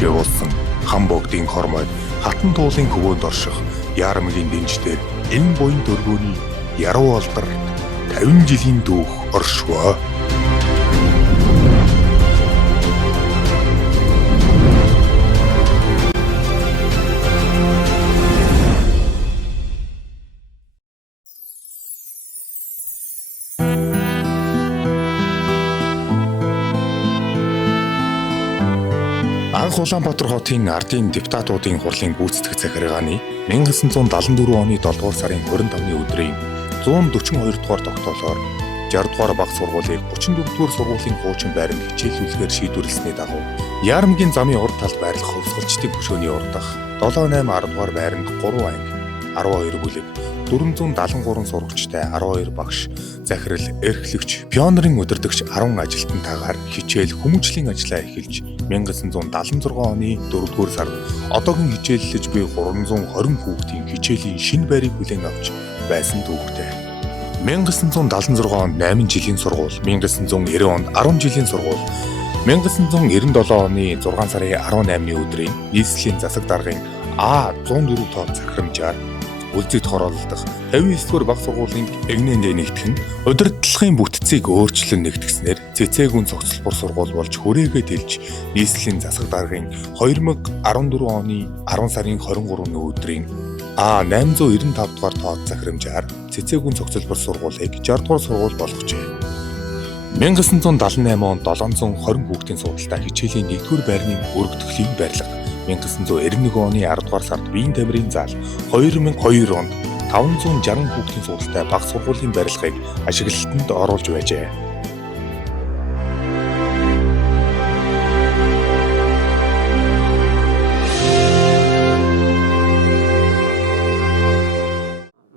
хичээ уулсан хан богдын хормойд хатан туулын хөвөөнд орших яармгийн дэнждэр энэ буян дөрвөөний яруу алдарт 50 жилийн дүүх оршвоо. Анх Улаанбаатар хотын ардын депутатуудын хурлын гүйцэтгэх захиргааны 1974 оны 7 дугаар сарын 25-ны өдрийн 142 дугаар тогтоолоор 60 дугаар баг сургуулийг 34 дугаар сургуулийн хуучин байранд хичээлүүлэхээр шийдвэрлэсний дагуу Яармгийн замын урд талд байрлах хувьсгалчдын хөшөөний урд дах 7-8 10 дугаар байранд 3 анги 12 бүлэг 473 сурагчтай 12 багш, захирал, эрхлэгч, пионерын удирдагч 10 ажилтнтайгаар хичээл хүмүүжлийн ажлаа эхэлж 1976 оны 4-р сард одоогийн хичээллэж буй 320 хүүхдийн хичээлийн шинэ байрыг хүлээн авч байсан түүхтэй. 1976 онд 8 жилийн сургууль, 1990 онд 10 жилийн сургууль, 1997 оны 6 сарын 18-ны өдрийн нийслэлийн засаг даргын А104 тоо захирамжаар үлзийд хороолдох 59 дугаар баг сургуулийн эгнээндээ нэгдэх нь удирдлагын бүтцийг өөрчлөн нэгтгэснээр цэцээгүн цогцлбор сургууль болж хүрээгээ тэлж нийслэлийн засаг даргын 2014 оны 10 сарын 23-ны өдрийн А895 дугаар тоод захирамжаар цэцээгүн цогцлбор сургуулийг 60 дугаар сургууль болгожээ. 1978 онд 720 хүүхдийн сургалтаа хичээлийн 1-р байрны өргөдөхлийн барилга, 1991 оны 10 дугаар сард биеийн тамирын зал, 2002 онд 560 хүүхдийн сургалтаа баг сургуулийн барилгыг ашиглалтанд оруулж байжээ.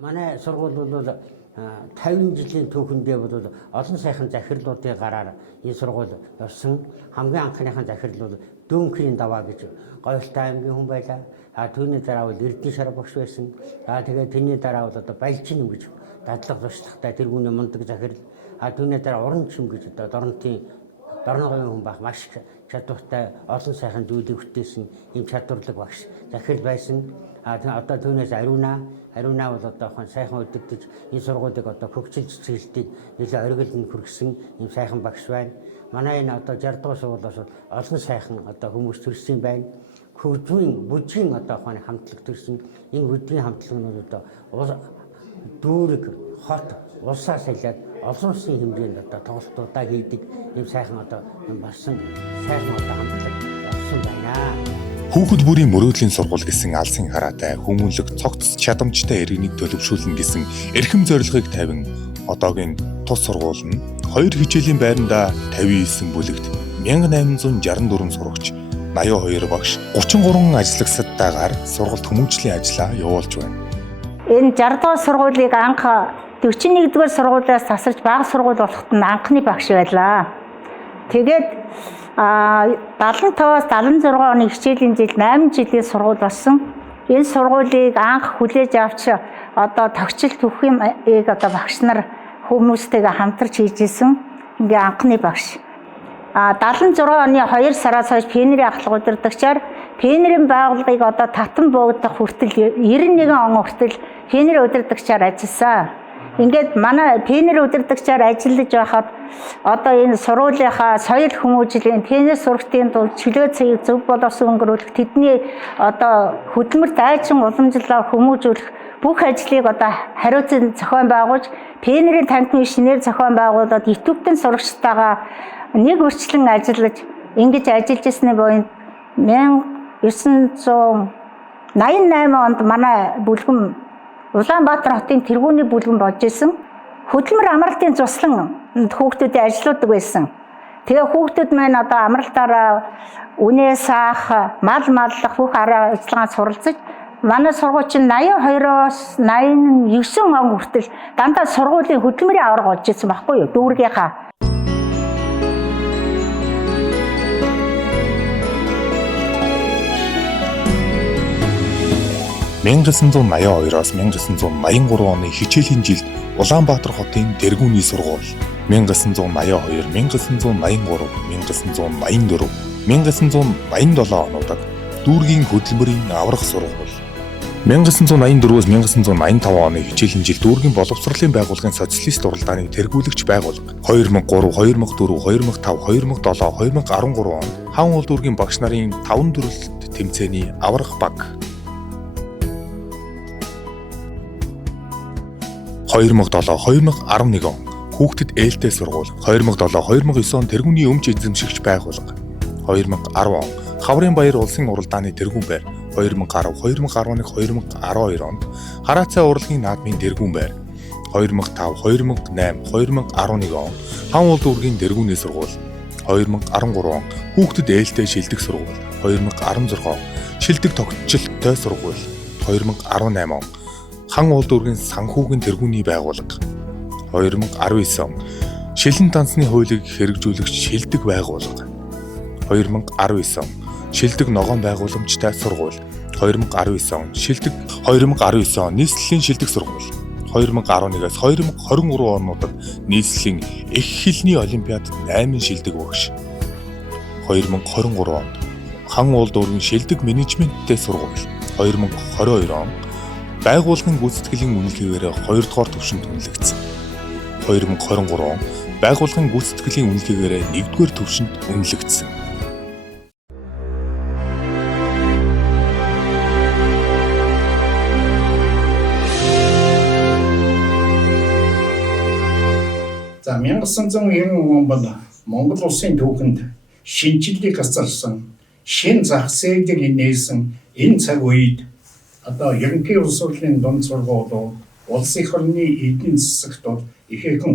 Манай сургууль бол 50 жилийн түүхэндээ бол олон сайхан захирлуудын гараар энэ сургууль орсон. Хамгийн анхныхан захирал бол Дүүнхийн даваа гэж Говьлтай аймгийн хүн байлаа. Түүний дараа бол Эрдэнэ шар багш байсан. Тэгээд тэрний дараа бол одоо Балжин гэж дадлага туршлагатай тэргүүний мундаг захирал. Түүний дараа Уранчим гэж одоо Дорноговын хүн баг маш чадвартай олон сайхан зүйлийг бүтээсэн ийм чадварлаг багш захирал байсан. Одоо түүнээс Ариуна бол одоо сайхан удирдах энэ сургуулийг одоо хөгжил цэцгэлтийг нэлээд оргилд хүргэсэн ийм сайхан багш байна. Манай энэ одоо 60 дугаар сургуулиас олон сайхан одоо хүмүүс төрсөн байна. Хөгжмийн бүжгийн одоо хамтлаг төрсөн. Энэ бүжгийн хамтлаг нь одоо дүүрэг, хот, улсаас салиад олон улсын хэмжээнд одоо тоглолтуудаа хийдэг ийм сайхан одоо болсон сайхан одоо хамтлаг болсон байна. Хүүхэд бүрийн мөрөөдлийн сургууль гэсэн алсын хараатай хүмүүнлэг цогц чадамжтай иргэнийг төлөвшүүлнэ гэсэн эрхэм зорилгыг тавин одоогийн тус сургууль нь 2 хичээлийн байранда 59 бүлэгт 1864 сурагч, 82 багш, 33 ажлагчдаагаар сургалт хүмүүжлийн ажлаа явуулж байна. Энэ 60 дугаар сургуулийг анх 41 дугаар сургуулиас тасарч бага сургууль болоход нь анхны багш байлаа. Тэгээд 75-аас 76 оны хичээлийн жил 8 жилийн сургууль болсон. Энэ сургуулийг анх хүлээж авч одоо тогтчил төвхийг одоо багш нар хүмүүстэйгээ хамтарч хийжсэн. Ингээ анхны багш. 76 оны 2 сараас хойш пионерийн ахлах удирдагчаар пионерийн байгууллагыг одоо татан буугдах хүртэл 91 он хүртэл пионерийн удирдагчаар ажилласан. Ингээд манай пионерийн удирдагчаар ажиллаж байхад одоо энэ сургуулийнхаа соёл хүмүүжлийн пионер сургалтын тулд чөлөө цагийг зөв боловсон өнгөрүүлэх, тэдний одоо хөдөлмөрт айчин уламжлалаар хүмүүжүүлэх бүх ажлыг одоо хариуцсан зохион байгуулж, пионерийн танхимын шинээр зохион байгуулад идэвхтэй сурагчтайгаа нэг үрчлэн ажиллаж ингэж ажиллаж ирсний буйнд 1988 онд манай бүлгэн Улаанбаатар хотын тэргүүний бүлгэн болж исэн. Хөдөлмөр амралтын цуслан хүүхдүүдийн ажилладаг байсан. Тэгээ хүүхдүүд маань одоо амралтаараа үнээ саах, мал маллах бүх арга ажиллагаанд суралцаж манай сургууль чинь 82-оос 89 он хүртэл дандаа сургуулийн хөдөлмөрийн аварга болж ирсэн байхгүй юу? Дүүргийнхаа 1982-оос 1983 оны хичээлийн жилд Улаанбаатар хотын тэргүүний сургууль, 1982, 1983, 1984 1987 онуудад дүүргийн хөдөлмөрийн аврах сургууль. 1984-өөс 1985 оны хичээлийн жил дүүргийн боловсролын байгууллагын социалист уралдааныг тэргүүлэгч байгуулга. 2003, 2004, 2005, 2007, 2013 онд хаан уул дүүргийн багш нарын 5 төрөлт тэмцээний аврах баг. 2007-2011 он хүүхдэд ээлтэй сургууль. 2007-2009 он тэргүүний өмч эзэмшигч байгуулга. 2010 он Хаврын баяр улсын уралдааны тэргүүн байр. 2010, 2011, 2012 онд Хараацай урлагийн наадмын тэргүүн байр. 2005, 2008, 2011 он хаан уул дүүргийн тэргүүний сургууль. 2013 он хүүхдэд ээлтэй шилдэг сургууль. 2016 он шилдэг тогтчлолтой сургууль. 2018 он хаан уул дүүргийн санхүүгийн тэргүүний байгууллага. 2019 он шилэн дансны хуулийг хэрэгжүүлэгч шилдэг байгууллага. 2019 он шилдэг ногоон байгууламжтай сургууль. 2019 он шилдэг 2019 он нийслэлийн шилдэг сургууль. 2011-аас 2023 онуудад нийслэлийн эх хэлний олимпиадад 8 шилдэг багш. 2023 онд хаан уул дүүргийн шилдэг менежменттэй сургууль. 2022 он байгууллагын гүйцэтгэлийн үнэлгээгээр 2 дугаар түвшинд үнэлэгдсэн. 2023 он байгууллагын гүйцэтгэлийн үнэлгээгээр 1-р түвшинд үнэлэгдсэн. За 1990 он бол Монгол улсын түүхэнд шинжлэлийг хасарсан, шин зах зээлийг нээсэн энэ цаг үед одоо ерөнхий улс хурлын дунд сургуулиуд, улс их орны эдийн засагт ихээхэн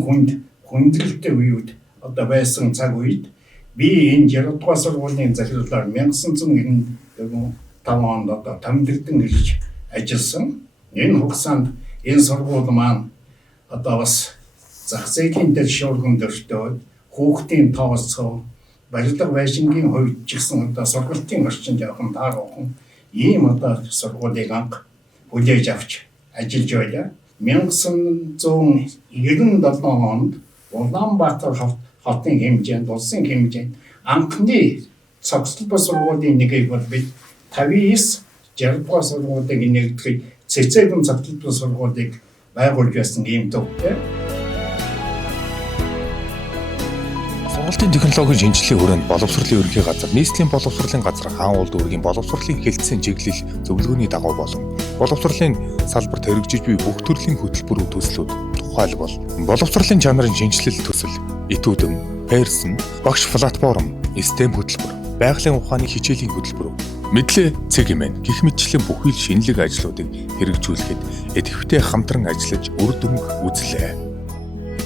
хүндрэлтэй үед одоо байсан цаг үед би энэ 60 дугаар сургуулийн захирлаар 1995 онд одоо томилогдсон гэж ажилласан. Энэ хугацаанд энэ сургууль маань одоо бас зах зээлийн дэвшүүлгэн дөртөө хүүхдийн тоосцоо барилга байшингийн хувьд ч гэсэн одоо сургалтын орчинд явах таархан ийм одоо сургуулийг анх хүлээж авч ажиллаж байлаа. 1997 онд Улаанбаатар хотын хэмжээнд улсын хэмжээнд анхны цогцлбол сургуулийн нэгийг бол бид 59 60 дугаар сургуулийг нэгтгэж цэцэглэн цогцлбол сургуулийг байгуулж байсан ийм төвтэй. Сургалтын технологийн шинжилгээний хүрээнд боловсролын ерөнхий газар, нийслэлийн боловсролын газар, хаан уул дүүргийн боловсролын хэлтсийн чиглэл зөвлөгөөний дагуу болон боловсролын салбарт хэрэгжиж буй бүх төрлийн хөтөлбөрүүд төслүүд тухайлбал боловсролын чанарын шинжилэл төсөл, этүүдэм, персон, багш платформ, систем хөтөлбөр, байгалийн ухааны хичээлийн хөтөлбөр, мэдлээ цэгмэн гэх мэтчлэн бүхий л шинэлэг ажлуудыг хэрэгжүүлэхэд идэвхтэй хамтран ажиллаж үр дүнг үзлээ.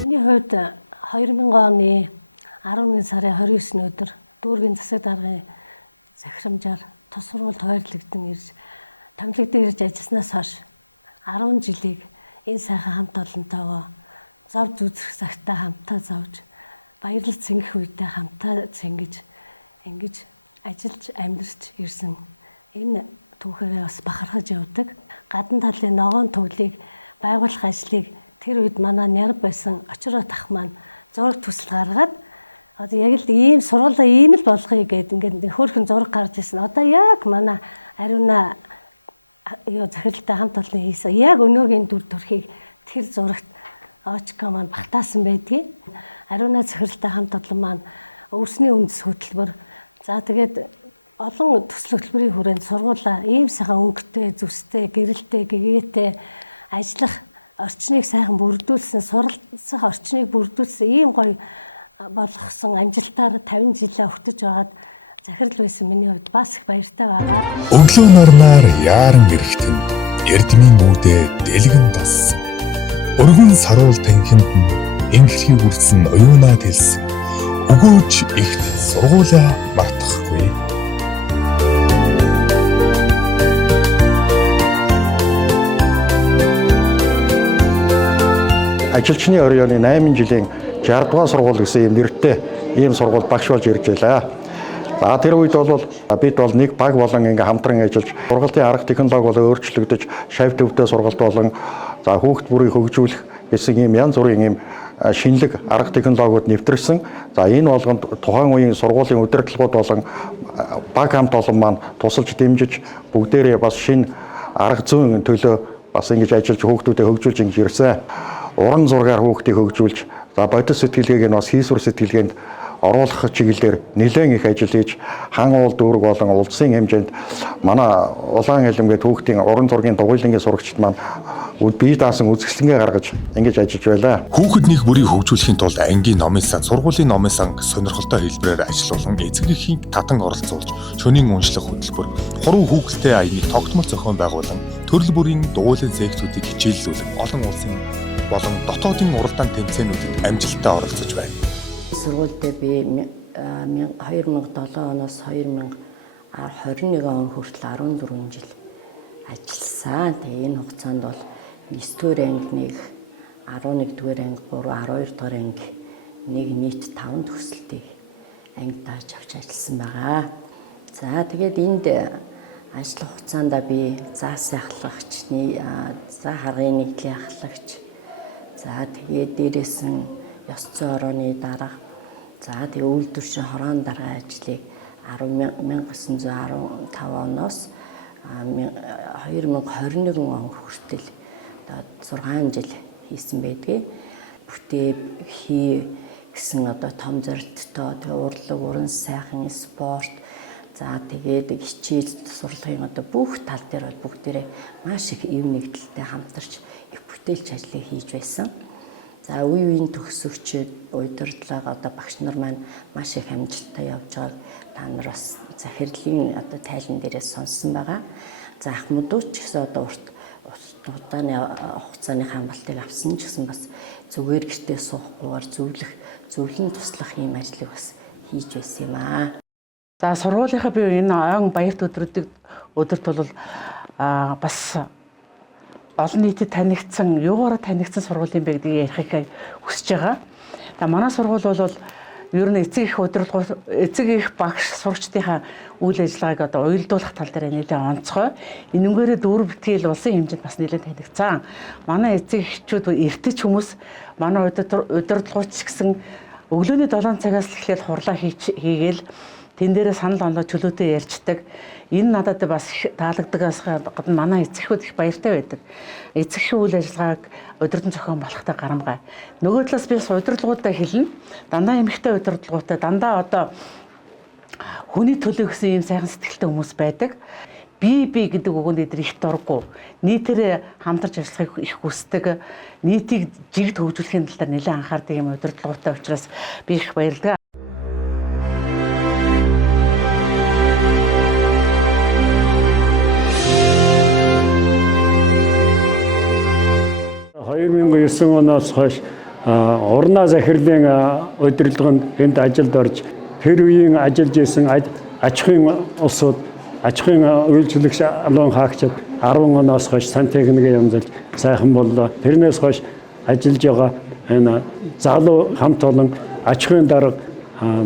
Миний хувьд 2000 оны 11 сарын 29-ний өдөр дүүргийн засаг даргын захирамжаар тус сургууль тойрлогдсон ирж томилогдсон ирж ажилласнаас хойш 10 жилийг энэ сайхан хамт олонтойгоо зав зүзрэх цагтаа хамтаа зовж баярлал цэнгэх үедээ хамтаа цэнгэж ингэж ажиллаж амьдарч ирсэн. Энэ түүхээрээ бас бахархаж явдаг. Гадна талын ногоон туглыг байгуулах ажлыг тэр үед манай нярб байсан очроо тах маань зураг төсөл гаргаад одоо яг л ийм сургуулаа ийм л болгоё гэдэг ингээд хөөрхөн зураг гарч ирсэн. Одоо яг манай ариуна захиралтай хамт олон хийсэн. Яг өнөөгийн дүр төрхийг тэр зурагт ОЧК маань багтаасан байдгийг. Ариуна захиралтай хамт олон маань өрсний үндэс хөтөлбөр. За тэгээд олон төсөл хөтөлбөрийн хүрээнд сургуулаа ийм сайхан өнгөтэй, зүстэй, гэрэлтэй, гэгээтэй ажиллах орчныг сайхан бүрдүүлсэн, суралцах орчныг бүрдүүлсэн ийм гоё болгосон амжилтаар 50 жилээ өгтөж байгаад захирал байсан миний хувьд бас их баяртай байна. Өглөө нарнаар яаран эрэхтэн эрдмийн үүдээ дэлгэн тоссон. Өргөн саруул танхимд инхлхий хүрсэн оюунаа тэлсэн. Өгөөж ихт сургуулаа мартахгүй. Ажилчны оройн 8 жилийн 60 дугаар сургууль гэсэн юм нэртэй ийм сургууль багш болж ирж байлаа. За тэр үед бол бид бол нэг баг болон ингээм хамтран ажиллаж сургалтын арга технологи болон өөрчлөгдөж шавь төвтэй сургалт болон за хүүхд бүрийг хөгжүүлэх гэсэн ийм янз бүрийн ийм шинэлэг арга технологиуд нэвтэрсэн. За энэ болгонд тухайн үеийн сургуулийн удирдлагууд болон баг хамт олон маань тусалж дэмжиж бүгдээрээ бас шинэ арга зүйн төлөө бас ингэж ажиллаж хүүхдүүдэд хөгжүүлж ингэж ирсэн. Уран зургаар хүүхдийг хөгжүүлж, за бодис сэтгэлгээг нь бас хийсвэр сэтгэлгээнд оруулах чиглэлээр нэлээд их ажил хийж хан уул дүүрэг болон улсын хэмжээнд манай улаан хэлэмгээд хүүхдийн уран зургийн дугуйлангийн сурагчид маань бие даасан үзэсгэлэнгээ гаргаж ингэж ажиллаж байлаа. Хүүхэд нэг бүрийг хөгжүүлэхийн тулд ангийн номын сан, сургуулийн номын сан сонирхолтой хэлбэрээр ажиллуулан эцэг эхийн татан оролцуулж, шөнийн уншлах хөтөлбөр, хуруу хүүхэлтэй аяны тогтмол зохион байгуулан, төрөл бүрийн дугуйлан секцүүдийг хичээллүүлэн олон улсын болон дотоодын уралдаан тэмцээнүүдэд амжилттай оролцож байна. Сургуультай би 2007 оноос 2021 он хүртэл 14 жил ажилласан. Тэгээ энэ хугацаанд бол 9-р анги 11-р анги 3, 12-р анги нийт 5 төгсөлтийг ангидааж авч ажилласан байгаа. За тэгээд энд ажлах хугацаанд би заас ахлагч, за харгын нийтлийн ахлагч, за тэгээд дээрээс нь ёс зүйн орооны дарга, за тэгээ үйлдвэршин хороон дарга ажлыг 1915 оноос 2021 он хүртэл 6 жил хийсэн байдгийг. Бүтээ хий гэсэн том зорилттой тэгээ урлаг, уран сайхан, спорт, за тэгээд хичээл сурлагын бүх тал дээр бүгдээрээ маш их эв нэгдэлтэй хамтарч их бүтээлч ажлыг хийж байсан. За үеийн төгсөгчид, удирдлага багш нар маань маш их амжилттай явж байгааг та нар бас захирлын тайлан дээрээс сонссон байгаа. За ахмадууд ч гэсэн урт удааны хугацааны хамгаалтыг авсан ч гэсэн бас зүгээр гэртээ суухгүйгээр зөвлөн туслах ийм ажлыг бас хийж байсан юм аа. За сургуулийнхаа би энэ ойн баярт өдрөд бол бас олон нийтэд танигдсан, юугаараа танигдсан сургуулийн бэ гэдгийг ярихыг хүсэж байгаа. За манай сургууль бол ер нь эцэг их багш сурагчдынхаа үйл ажиллагааг уялдуулах тал дээр нэлээд онцгой. Энэнгээр дүүр битгэл улсын хэмжээнд бас нэлээд танигдсан. Манай эцэг эхчүүд эртэж хүмүүс манай удирдлагууч гэсэн өглөөний 7 цагаас эхлээд хурлаа хийгээл тэн дээрээ санал онлоо чөлөөтэй ярьцдаг. Энэ надад бас таалагддагаас гадна манай эцэгхүүд их баяртай байдаг. Эцэгхийн үйл ажиллагааг удирдан зохион болохтой гарамгай. Нөгөө талаас би удирдлагуудаа хэлнэ. Дандаа эмэгтэй удирдлагуудаа дандаа хүний төлөө гэсэн ийм сайхан сэтгэлтэй хүмүүс байдаг. Би гэдэг үгэнд эдгээр их дурггүй. Нийтээр хамтарч ажиллахыг их хүсдэг. Нийтийг жигд хөгжүүлэхийн тал дээр нэлээд анхаардаг юм удирдлагуудаа учраас би их баярлалаа. 2009 оноос хойш урнаа захирлын удирдлаганд энд ажилд орж тэр үеийн ажиллаж исэн аж ахуйн улсууд аж ахуйн үйлчлэгч алуун хаагчид 10 оноос хойш сантехникийн ямзалж сайхан боллоо. Тэрнээс хойш ажиллаж байгаа энэ залуу хамт олон аж ахуйн дарга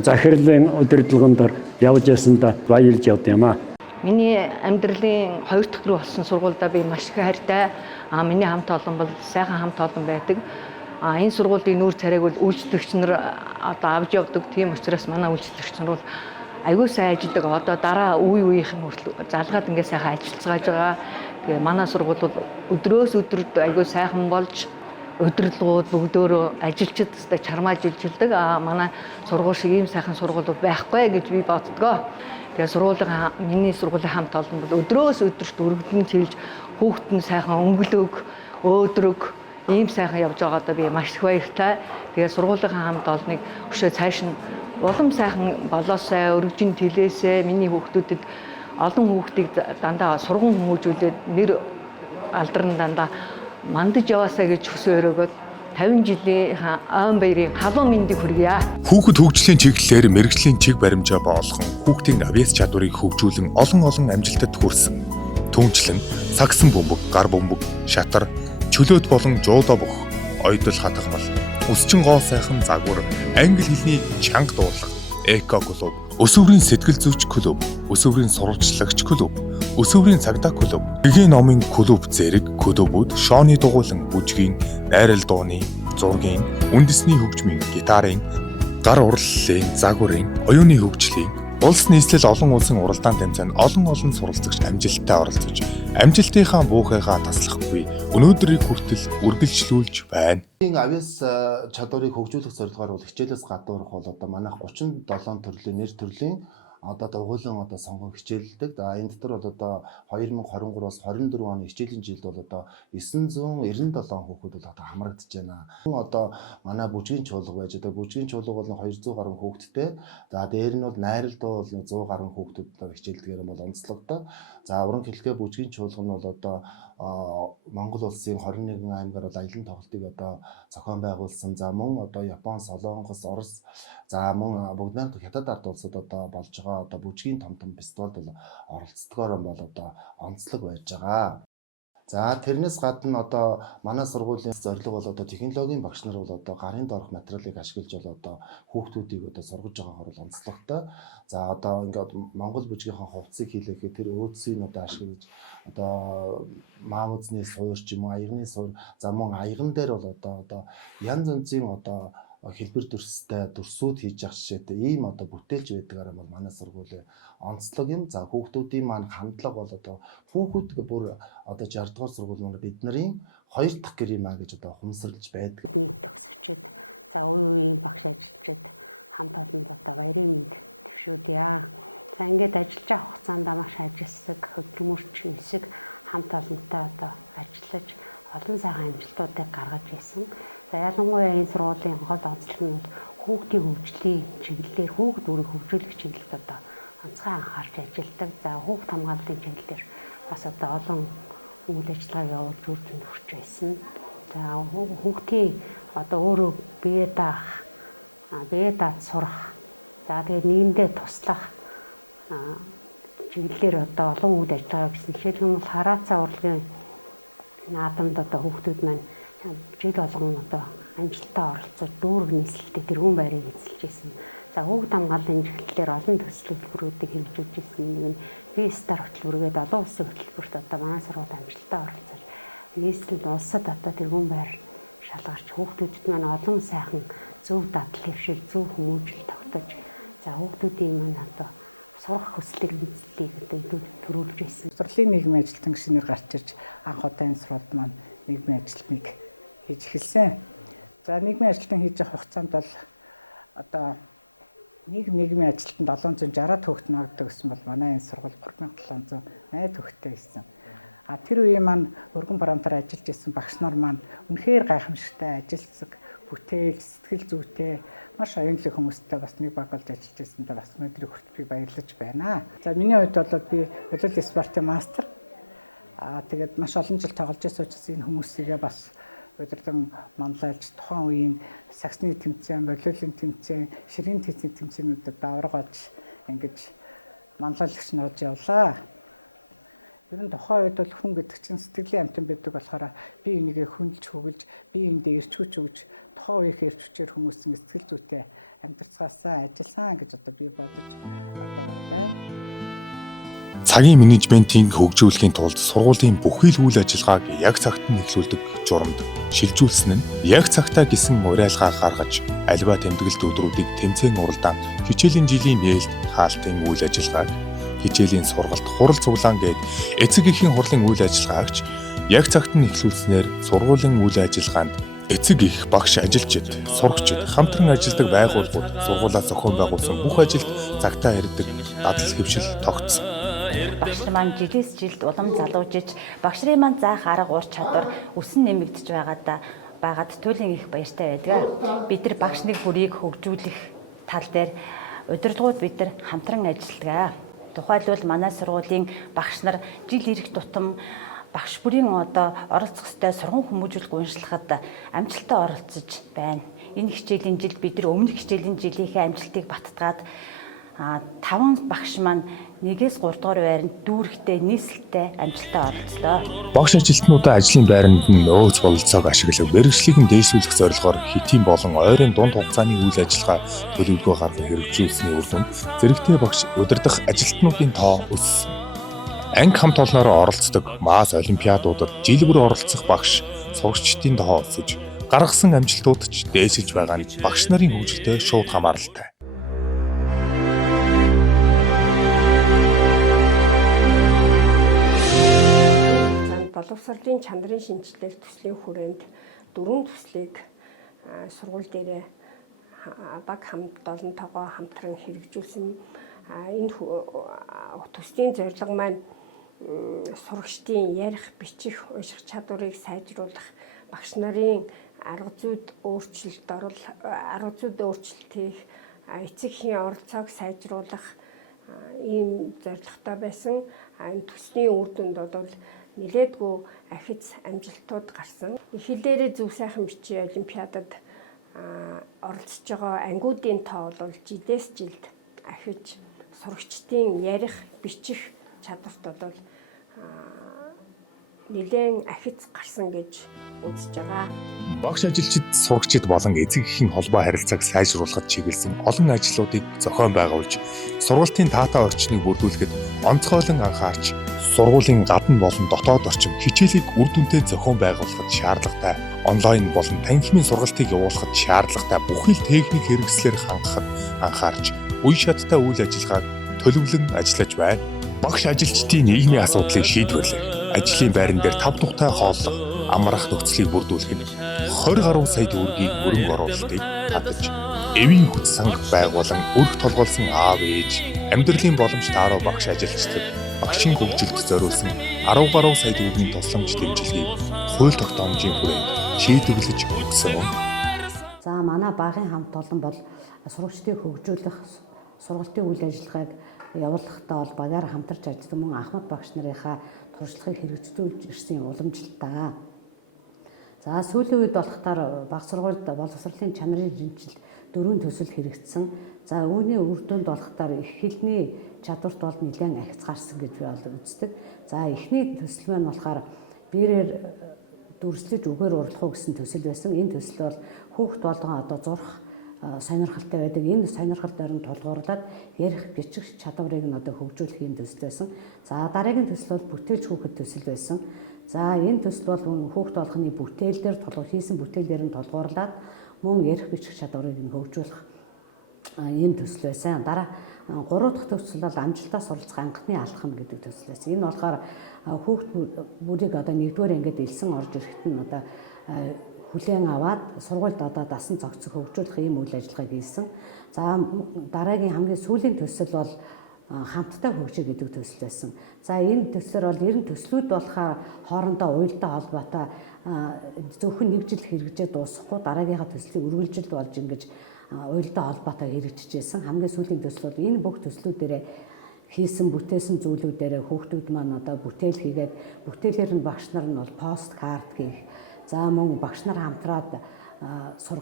захирлын удирдлаганд явж ясандаа баярлж явд юм аа. Миний амьдралын 2 дахь рүү болсон сургуультай би маш их хайртай. Миний хамт олон бол сайхан хамт олон байдаг. Энэ сургуулийн нүүр царайг бол үйлчлэгч нар авч явдаг. Тийм учраас манай үйлчлэгч нар бол аягүй сайн ажилладаг. Одоо дараа үеийнх нь хүртэл залгаад ингээд сайхан ажиллацгааж байгаа. Тэгээ манай сургууль бол өдрөөс өдөрт аягүй сайхан болж удирдлагууд бүгдөө ажилчид өстой чармааж илжилдэг. Манай сургууль шиг ийм сайхан сургууль байхгүй гэж би боддгоо. Тэгээ миний сургуулийн хамт олон бол өдрөөс өдөрт өргөдөн чийлж хүүхэд нь сайхан өнгөлөг, өөдрөг ийм сайхан явж байгаадаа би маш их баяртай. Тэгээ сургуулийн хамт олныг өшөө цааш нь улам сайхан болоосай, өргөжин тэлээсээ миний хүүхдүүдэд олон хүүхдийг дандаа сурган хүмүүжүүлээд нэр алдарн дандаа мандаж яваасаа гэж хүсээ өрөөгөөд 50 жилийн айн баярын халуун мэндийг хүргье. Хүүхэд хөгжлийн чиглэлээр мэрэгжлийн чиг баримжаа боолхон хүүхдийн авиас чадварыг хөгжүүлэн олон амжилтад хүрсэн. Түүнчлэн сагсан бөмбөг, гар бөмбөг, шатар, чөлөөт болон жуудаа бөх, ойдол хатгамал, өсчин гоо сайхан загвар, англи хэлний чанга дуудлага, эко клуб, өсвөрийн сэтгэл зүйч клуб, өсвөрийн сурвалжлагч клуб, өсвөрийн цагдаа клуб, гэгээ номын клуб зэрэг клубүүд шооны дугуйлан бүжгийн, найрал дууны, зургийн, үндэсний хөгжмийн, гитарын, гар урлалын, загварын, оюуны хөгжлийн, улс нийслэл олон улсын уралдаан тэмцээнд олон суралцагч амжилттай оролцож, амжилтынхаа буухайгаа таслахгүй өнөөдрийг хүртэл үргэлжлүүлж байна. Авиас чадварыг хөгжүүлэх зорилгоор бол хичээлээс гадуурх бол одоо манайх 37 төрлийн нэр төрлийн одоо дугуйлан сонгон хичээлдэг. За энэ дотор бол одоо 2023-аас 24 оны хичээлийн жилд бол одоо 997 хүүхэд бол одоо хамрагдаж байна. Одоо манай бүжгийн чуулга байж одоо бүжгийн чуулга бол 200 гаруй хүүхэдтэй. За дээр нь бол найралдаа бол 100 гаруй хүүхдүүд одоо хичээлдгээр бол онцлогтой. За уран хэлхээ бүжгийн чуулга нь бол одоо Монгол улсын 21 аймгаар бол аялын тоглолтыг одоо зохион байгуулсан. За мөн одоо Япон, Солонгос, Орос, за мөн бүгд найрамдах хятад ард улсад одоо болж байгаа одоо бүжгийн том фестивалд бол оролцдогоор бол одоо онцлог байж байгаа. За тэрнээс гадна одоо манай сургуулийн зорилго бол одоо технологийн багш нар бол одоо гарын доорх материалыг ашиглаж бол одоо хүүхдүүдийг одоо сургаж байгаагаар бол онцлогтой. За одоо ингээд Монгол бүжгийнхаа хувцсыг хийлгэхэд тэр өөдсийг одоо ашиглаж одоо маав үзний суур ч юм уу аягны суур за мөн аяган дээр бол одоо янз янзын одоо хэлбэр төрстэй дүрсүүд хийж явах жишээтэй ийм одоо бүтээлч байдгаараа бол манай сургуулийн онцлог юм. За хүүхдүүдийн маань хандлага бол одоо хүүхэд бүр одоо 60 дугаар сургууль маань бид нарын 2 дахь гэр юм а гэж одоо хумсарлж байдаг. За өөрийн багш ажилчид хамтдаа одоо баярын төшөөдөө. За ингээд ажиллаж байгаа хугацаанд маш ажилласан хүмүүстийг хамтдаа одоо ажиллаж олон сайхан амжилтуудад гаргаж ирсэн. За ялангуяа энэ сургуулийн хол онцлог нь хүүхдийн хөгжлийн чиглэлээр хүүхдийн хөгжүүлэх чиглэлээр одоо онцгой анхаарч ажилладаг. За хүүхд хамгааллын чиглэлээр бас одоо олон үйлдвэрлэл явуулж ирсэн. За хүүхдийн одоо өөрөө бие даах сурах. За тэгээд нийгэмдээ туслах чиглэлээр одоо олон үйл ажиллагаа гэсэн. Жишээлбэл хараацаа олохын наадамд одоо хүүхдүүд маань жид олон одоо амжилттай оролцож дүүр нийслэлтэй тэр хүн байрыг эзэлжсэн. За бүгд хамгааллын чиглэлээр олон төслийн бүрүүдийг хийж ирсэн. Энэ стартургээд олон улсын хөтөлбөрт одоо маань сургууль амжилттай оролцож нийслэл улсад одоо тэр хүн байр шалгаж хүүхдүүд маань олон сайхан зөв дадлаг шиг зөв хүмүүж тогтож за хүүхдүүдийн одоо сурах хүслийг Сургуулийн нийгмийн ажилтан гишүүнээр гарч ирж анх удаа энэ сургуульд маань нийгмийн ажилтныг хийж эхэлсэн. За нийгмийн ажилтан хийж явах хугацаанд бол одоо нийгмийн ажилтанд 760 хүүхэд ногддог гэсэн бол манай энэ сургууль 3780 хүүхэдтэй байсан. Тэр үеийн маань өргөн бараантаар ажиллаж ирсэн багш нар маань үнэхээр гайхамшигтай ажилтсаг, бүтээл, сэтгэл зүйтэй маш оюунлаг хүмүүстэй бас нэг баг болж ажиллаж байсандаа бас өнөөдрийг хүртэл би баярлаж байна. За миний хувьд бол би боловсрол спортын мастер. Тэгээд маш олон жил тоглож байсан учраас энэ хүмүүсийгээ бас удирдан манлайлж тухайн үеийн саксны тэмцээн, боловсролын тэмцээн, ширийн тэмцээнүүдэд даваргаж ингэж манлайлагч нь болж явлаа. Ер нь тухайн үед бол хүн гэдэг чинь сэтгэлийн амтан байдаг болохоор би энийгээ хүндж хөглж, би эндээ ирчүүч өгж тухайн үеийн ирчүүчээр хүмүүсийн сэтгэл зүйтэй амьдарцгаасаа ажилласан гэж одоо би бодож байна. Цагийн менежментийн хөгжүүлэхийн тулд сургуулийн бүхий л үйл ажиллагааг яг цагт нь эхлүүлдэг журамд шилжүүлсэн нь яг цагтаа гэсэн уриалгаа гаргаж альва тэмдэглэлт өдрүүдийг тэмцээн уралдаан, хичээлийн жилийн нээлт, хаалтын үйл ажиллагааг, хичээлийн сургалт, хурал цуглаан гээд эцэг эхийн хурлын үйл ажиллагаагч яг цагт нь эхлүүлснээр сургуулийн үйл ажиллагаанд эцэг эх, багш, ажилчид, сурагчид, хамтран ажилладаг байгууллагууд сургуулиас зохион байгуулсан бүх ажилд цагтаа ирдэг дадал хэвшил тогтсон. Багш маань жилээс жилд улам залуужиж, багш нарын маань заах арга ур чадвар өсөн нэмэгдэж байгаад туйлын их баяртай байдаг. Бид нар багш нар бүрийг хөгжүүлэх тал дээр удирдлагууд бид нар хамтран ажилладаг. Тухайлбал манай сургуулийн багш нар жил ирэх тутам багш бүрийн одоо оролцох ёстой сургууль хүмүүжүүлэх уншлахад амжилттай оролцож байна. Энэ хичээлийн жилд бид нар өмнөх хичээлийн жилийнхээ амжилтыг баттгаад 5 багш маань 1-3 дугаар байранд дүүрэгтэй нийслэлтэй амжилттай оролцлоо. Багш ажилтнуудаа ажлын байранд нь нөөц бололцоог ашиглах, мэргэжлийг нь дээшлүүлэх зорилгоор хэтийн болон ойрын дунд хугацааны үйл ажиллагаа төлөвлөгөө гарган хэрэгжүүлсэний үр дүнд зэрэгтэй багш удирдах ажилтнуудын тоо өссөн. Анги хамт олноороо оролцдог маас олимпиадуудад жил бүр оролцох багш сурагчдын тоо өсөж Гаргасан амжилтууд ч дээшилж байгаа нь багш нарын хөгжилтэй шууд хамааралтай. Боловсролын чанарын шинжилэл төслийн хүрээнд 4 төслийг сургууль дээрээ баг долонтойгоо хамтран хэрэгжүүлсэн. Энэ төслийн зорилго маань сурагчдын ярих, бичих, унших чадварыг сайжруулах, багш нарын арга зүйд өөрчлөлт хийх, эцэгхийн оролцоог сайжруулах ийм зорилготой байсан. Энэ төслийн үр дүнд бол нэлээдгүй ахиц амжилтууд гарсан. Их хэлээрээ зөв сайхан бичиж олимпиадад оролцож байгаа ангиудын тоо бол жилээс жилд ахиж сурагчдын ярих, бичих чадварт бол нэлээд ахиц гарсан гэж үзэж байгаа. Багш ажилчид, сурагчид болон эцэг эхийн холбоо харилцааг сайжруулахад чиглэсэн олон ажлуудыг зохион байгуулж, сургуулийн таатай орчныг бүрдүүлэхэд онцгойлон анхаарч, сургуулийн гадна болон дотоод орчин хичээлийг үр дүнтэй зохион байгуулахад шаардлагатай, онлайн болон танхимын сургалтыг явуулахад шаардлагатай бүхэл техник хэрэгслээр хангахад анхаарч, үе шаттай үйл ажиллагааг төлөвлөн ажиллаж байна. Багш ажилчдын нийгмийн асуудлыг шийдвэрлэх, ажлын байран дээр тав тухтай хооллох, амрах нөхцөлийг бүрдүүлэх нь 20 гаруй сая төгрөгийн хөрөнгө оруулалтыг татаж, эвийн хүч санг байгуулан өрх толгойлсон аав ээж, амьдралын боломж тааруу багш ажилчдад багшийн хөгжилд зориулсан 10 гаруй сая төгрөгийн тусламж дэмжлэгийг хууль тогтоомжийн хүрээнд шийдвэрлэж өгсөн. За манай багийн хамт олон бол сурагчдыг хөгжүүлэх, сургалтын үйл ажиллагааг явуулахдаа бол багаар хамтарч ажилладаг мөн Ахмад багш нарынхаа туршлагыг хэрэгжүүлж ирсэн уламжлалтаа. За сүүлийн үед болохдоор баг сургуульд боловсролын чанарын шинжилт 4 төсөл хэрэгжсэн. За үүний үр дүнд болохдоор их хэлний чадварт бол нэлээд ахиц гарсан гэж би бол үздэг. За эхний төсөл маань болохоор биерээр дүрслэж үгээр уралдах уу гэсэн төсөл байсан. Энэ төсөл бол хүүхд болгон одоо зурх сонирхолтой байдаг. Энэ сонирхол дорн тулгуурлаад ярих, бичих чадварыг нь одоо хөгжүүлэх юм төсөл байсан. За дараагийн төсөл бол бүтээлч хүүхэд төсөл байсан. За энэ төсөл бол хүүхд болгоны бүтээл дээр хийсэн бүтээл дээр нь тулгуурлаад мөн ярих, бичих чадварыг нь хөгжүүлэх ийм төсөл байсан. Дараа 3 дахь төсөл бол амжилтаа суралцах анхны алхам гэдэг төсөл байсан. Энэ болохоор хүүхд бүрийг одоо 1-р ангид элсэн орж ирэхэд нь одоо хүлээн аваад сургуульд одоо дасан зохицох хөгжүүлэх ийм үйл ажиллагааг хийсэн. За дараагийн хамгийн сүүлийн төсөл бол хамттай хөгжих гэдэг төсөл байсан. За энэ төслөөр бол 90 төслүүд болохоор хоорондоо уялдаа холбоотой зөвхөн нэг жил хэрэгжээд дуусахгүй дараагийнхаа төслийг үргэлжилт болж ингэж уялдаа холбоотой хэрэгжижсэн. Хамгийн сүүлийн төсөл бол энэ бүх төслүүдээрээ хийсэн бүтээсэн зүйлүүдээрээ хүүхдүүд маань одоо бүтээл хийгээд бүтээлээр нь багш нар нь бол пост карт хийх. За мөн багш нар хамтраад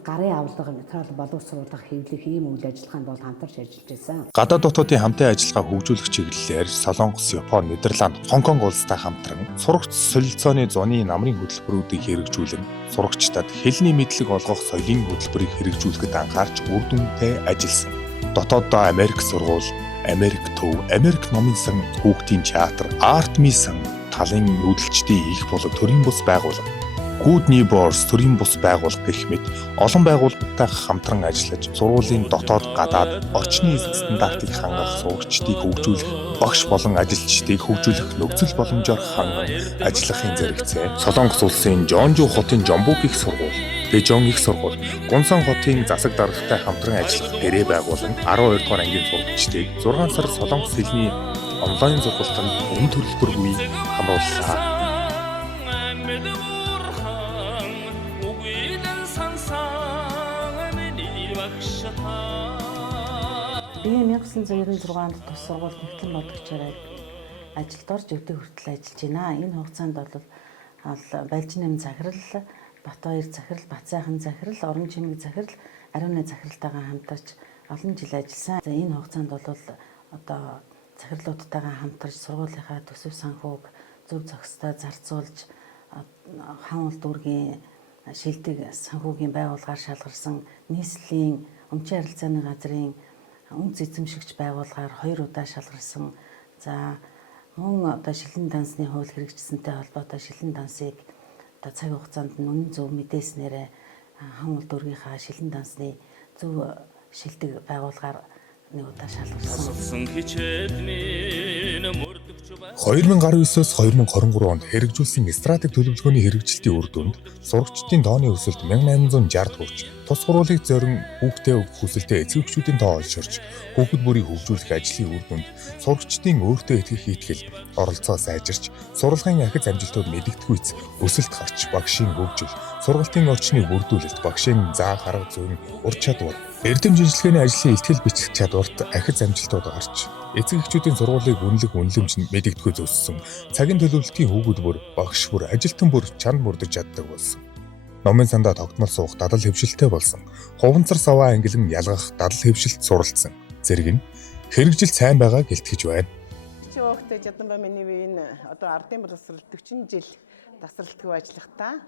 гарын авлага, материал боловсруулах, хэвлэх ийм үйл ажиллагаанд бол хамтарч ажиллаж байсан. Гадаад дотоодын хамтын ажиллагаа хөгжүүлэх чиглэлээр Солонгос, Япон, Нидерланд, Хонконг улстай хамтран сурагч солилцооны зуны намрын хөтөлбөрүүдийг хэрэгжүүлэн сурагчдад хэлний мэдлэг олгох соёлын хөтөлбөрийг хэрэгжүүлэхэд анхаарч үр дүнтэй ажилласан. Дотооддоо Америк сургууль, Америк төв, Америк номын сан, хүүхдийн театр, артми сан, талын нүүдэлчдийн их болон төрийн бус байгууллага, Good Neighbors төрийн бус байгууллага гэх мэт олон байгууллагатай хамтран ажиллаж сургуулийн дотоод гадаад орчны стандартыг хангах сурагчдыг хөгжүүлэх, багш болон ажилчдыг хөгжүүлэх нөхцөл боломжоор ханган ажиллахын зэрэгцээ Солонгос улсын Жонжу хотын Жомбук их сургууль, Дэжон их сургууль, Гунсан хотын засаг даргатай хамтран ажиллах гэрээ байгуулан 12 дугаар ангийн сурагчдыг 6 сар Солонгос хэлний онлайн сургалтанд өн төлбөргүй хамрууллаа. Би 1996 онд тус сургуульд нэгтлэн бодлогчоор ажилд орж өдөө хүртэл ажиллаж байна. Энэ хугацаанд бол Балжинэм захирал, Батбаяр захирал, Бацайхан захирал, Орон чимэг захирал, Ариуны захиралтайгаа хамтарч олон жил ажилласан. За энэ хугацаанд бол одоо захирлуудтайгаа хамтарч сургуулийнхаа төсөв санхүүг зөв зохистой зарцуулж хаан улс дүүргийн шилдэг санхүүгийн байгууллагаар шалгарсан нийслэлийн өмчийн харилцааны газрын үнц эзэмшигч байгууллагаар 2 удаа шалгарсан. За мөн одоо шилэн дансны хууль хэрэгжсэнтэй холбоотой шилэн дансыг одоо цаг хугацаанд нь үнэн зөв мэдээснээрээ хан улдуургийнхаа шилэн дансны зөв шилдэг байгуулгаар нэг удаа шалгасан. 2019-с 2023 онд хэрэгжүүлсэн стратеги төлөвлөгөөний хэрэгжилтийн үр дүнд сурагчдын тооны өсөлт 1860 хүрч тус сургуулийг зорин хүүхдээ өгөх хүсэлтэй эцэгчүүдийн тоо олширч хүүхэд бүрийг хөгжүүлэх ажлын үр дүнд сурагчдын өөртөө итгэх итгэл оролцоо сайжирч сурлагын ахиц амжилтууд мэдэгдэхүйц өсөлт гарч багшийн хөгжил сургалтын орчныг бүрдүүлэлт багшийн заах арга зүйн ур чадвар эрдэм шинжилгээний ажлын ихтгэл бичих чадварт ахиц амжилтууд гарч эцэг эхчүүдийн сургуулийг үнэлэх үнэлэмж нь мэдэгдэхүйц өссөн цагийн төлөвлөлтийн хүүхэд бүр багш бүр ажилтан бүр чанд бүрдэж чаддаг болсон. Номын сандаа тогтмол суух дадал хэвшилтэй болсон. Хуванцар саваа ангилан ялгах дадал хэвшилт суралцсан. Зэрэг нь хэрэгжилт сайн байгаа гэлтгэж байна. Чи өөхтэй Жаданбай миний бие энэ одоо ардын боловсрол 40 жил тасралтгүй ажиллахдаа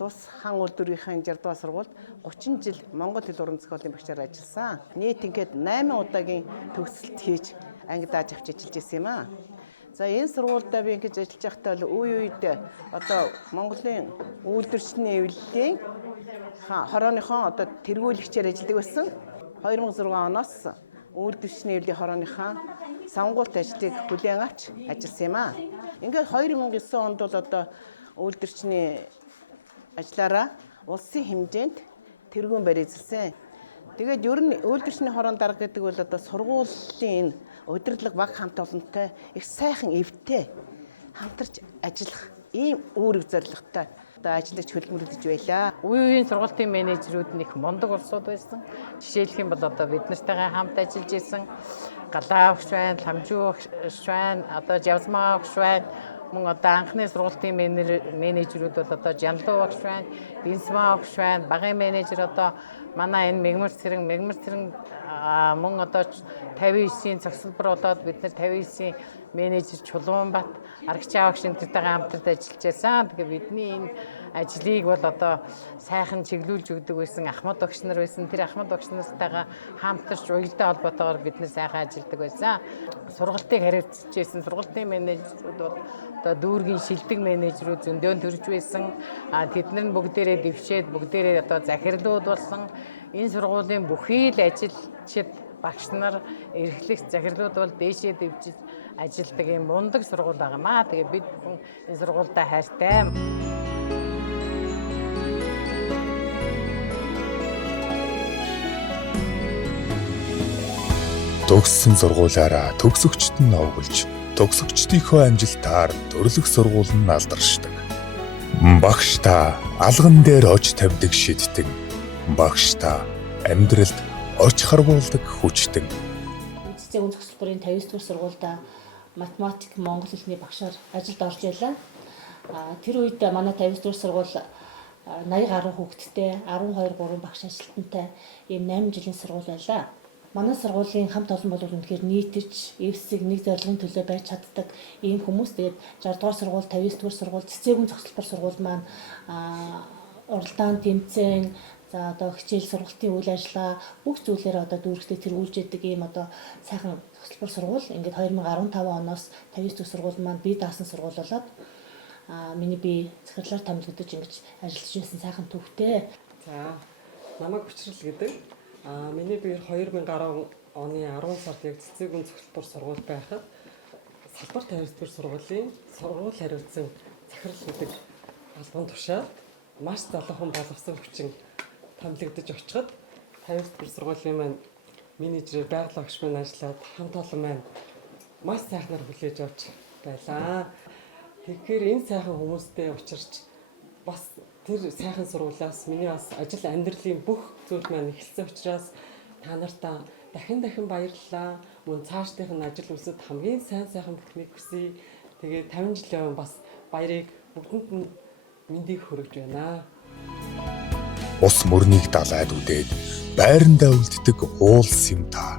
тус хан улдуурынхаа 60 дугаар сургуульд 30 жил Монгол хэл уран зохиолын багшаар ажилласан. Нийт ингээд 8 удаагийн төгсөлт хийж анги дааж авч ажиллаж ирсэн юм аа. За энэ сургуультай би ингэж ажиллаж байхдаа үе үед одоо Монголын үйлдвэрчний эвлэлийн хорооныхон одоо тэргүүлэгчээр ажилладаг байсан. 2006 оноос үйлдвэрчний эвлэлийн хорооныхаа сонгуульт ажлыг хүлээн авч ажилласан юм аа. Ингээд 2009 онд бол одоо үйлдвэрчний ажлаараа улсын хэмжээнд тэргүүн барьжсэн. Тэгээд ер нь үйлдвэрчний хорон дарга гэдэг бол одоо сургуулийн удирдлага баг хамт олонтой их сайхан эвтэй хамтарч ажиллах ийм үүрэг зорилготой одоо ажиллаж хөлбөмбөрдөж байлаа. Үе үеийн сургуулийн менежерүүд нь их мундаг улсууд байсан. Жишээлх юм бол одоо бид нартай хамт ажиллаж исэн Галаа багш байна, Ламжуу багш байна, одоо Жавзмаа багш байна. Мөн одоо анхны сургуулийн менежерүүд бол одоо Жанлуу багш байна, Бинсмаа багш байна, багийн менежер одоо манай энэ Мегмар Цэрэн мөн одоо 59-ийн цогцлбор болоод бид нар 59-ийн менежер Чулуунбат аргач авагч энтертэйгээ хамтарч ажиллаж байсан. Тэгээ бидний энэ ажлыг бол одоо сайхан чиглүүлж өгдөг байсан Ахмад багш нар байсан. Тэр Ахмад багш нартайгаа хамтарч уялдаа холбоотойгоор бид нар сайхан ажилладаг байсан. Сургалтыг хариуцж байсан сургалтын менежерүүд бол одоо дүүргийн шилдэг менежерүүд зөндөөн төрж байсан. Тэднэр нь бүгдээрээ дэвшээд бүгдээрээ одоо захирлууд болсон. Энэ сургуулийн бүхий л ажилчид багш нар эрхлэгч захирлууд бол дээшээ дэвжиж ажилладаг юм мундаг сургууль байгаамаа. Тэгээ бид бүхэн энэ сургуультай хайртай. Төгссөн сургуулаараа төгсөгчд нь овгөлж, төгсөгчдийнхөө амжилтаар төрлөх сургууль нь алдаршдаг. Багш та алган дээр ож тавьдаг шидтэн. Багш та амьдралд орч харгуулдаг хүчтэн. Цэцэг зохицол бүрийн 59 дугаар сургуультай математик монгол хэлний багшаар ажилд орж ялаа. Тэр үед манай 59 дугаар сургууль 80 гаруй хүүхэдтэй 12 3 багш ажилтнтай ийм 8 жилийн сургууль байлаа. Манай сургуулийн хамт олон бол үнэхээр нийтж эвсэг нэг зорилгын төлөө байж чаддаг ийм хүмүүс. Тэгээд 60 дугаар сургууль, 59 дугаар сургууль, цэцэгүн зохицол сургууль маань уралдаан тэмцээн за одоо хичээл сургалтын үйл ажиллагаа бүх зүйлээр одоо дүүрэгтэй тэргүүлж яадаг ийм одоо сайхан зохицол сургууль. Ингээд 2015 оноос 59 дугаар сургууль маань бие даасан сургууль болоод миний бие захирлаар томилогдож ингэж ажиллаж байсан сайхан түүхтэй. За намайг Хүчрэл гэдэг. Миний бие 2010 оны 10 сард яг цэцэгүн зохицол сургууль байхад салбар 59 дугаар сургуулийн сургууль хариуцсан захирал гэдэг албан тушаалд маш залуухан боловсон хүчин томилогдож очиход 59 дугаар сургуулийн маань менежерээр байгаль багш маань ажиллаад хамт олон маань маш сайхнаар хүлээж авч байлаа. Тэгэхээр энэ сайхан хүмүүстэй учирч бас тэр сайхан сургуулиас миний бас ажил амьдралын бүх зүйл маань эхэлсэн учраас та нартаа дахин баярлалаа. Мөн цаашдынх нь ажил үсэд хамгийн сайхан бүхнийг хүсье. Тэгээд 50 жилийн бас баярыг бүгдэнд нь мэндийг хүргэж байна. Ус мөрнийг далайд үдээд байрандаа үлддэг уулс юм та.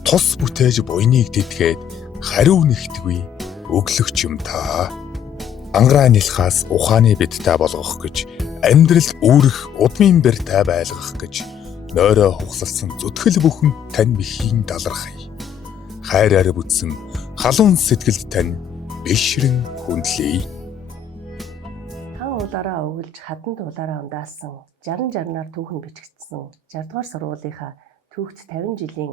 Тус бүтээж буйныг дидгээд хариу нэгтгүй өглөгч юм та. Ангараа нэлхаас ухааны бидтэй болгох гэж амьдрал үүрэх удмын бэртэй байлгах гэж нойроо хугсалсан зүтгэл бүхэн тань бихийн далархъя. Хайраар бүтсэн халуун сэтгэлд тань бишрэн хүндлэе. сургуулаараа өгүүлж хадан дуулаараа ундаасан 60-60-аар түүхэн бичигдсэн 60 дугаар сургуулийнхаа түүхт 50 жилийн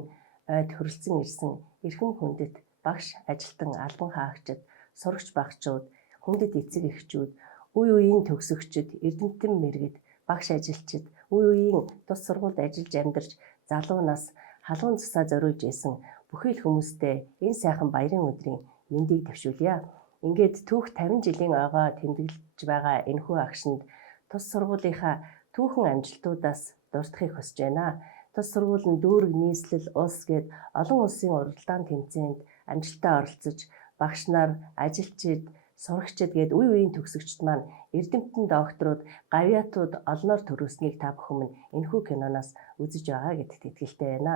ойд хүрэлцэн ирсэн эрхэм хүндэт багш, ажилтан, албан хаагчид, сурагч багчууд, хүндэт эцэг эхчүүд, үе үеийн төгсөгчид, эрдэмтэн мэргэд, багш ажилчид, үе үеийн тус сургуульд ажиллаж амьдарч залуу нас халуун цусаа зориулж исэн бүхий л хүмүүстээ энэ сайхан баярын өдрийн мэндийг төвшүүлье. Ингээд түүх 50 жилийн ойгоо тэмдэглэж байгаа энэхүү агшинд тус сургуулийнхаа түүхэн амжилтуудаас дурдахыг хүсэж байна. Тус сургууль нь дүүрэг нийслэл улс гээд олон улсын уралдаан тэмцээнд амжилтаа оролцож багш нар, ажилчид, сурагчид гээд үе үеийн төгсөгчд маань эрдэмтэн докторууд, гавьяатууд олноор төрөөснийг та бүхэн минь энэхүү киноноос үзэж байгаа гэдэгт итгэлтэй байна.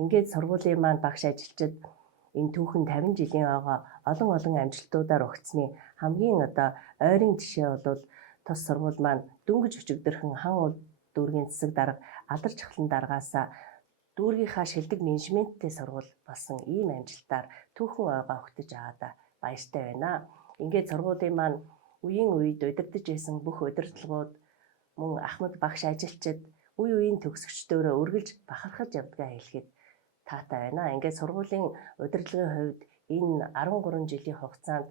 Ингээд сургуулийн маань багш ажилчид энэ түүхэн 50 жилийн ойгоо олон амжилтуудаар өгцсөний хамгийн ойрын жишээ бол тус сургууль маань дөнгөж өчигдөрхөн хан уул дүүргийн засаг дарга алдар чахлан даргаасаа дүүргийнхаа шилдэг менежменттэй сургууль болсон ийм амжилтаар түүхэн ойгоо өгтөж байгаадаа баяртай байна. Ингээд сургуулийн маань үеийн үед удирдах байсан бүх удирдлагууд мөн Ахмад багш ажилчид үе үеийн төгсөгчдөөрөө үргэлж бахархаж явдгаа хэлэхэд таатай байна. Ингээд сургуулийн удирдлагын хувьд энэ 13 жилийн хугацаанд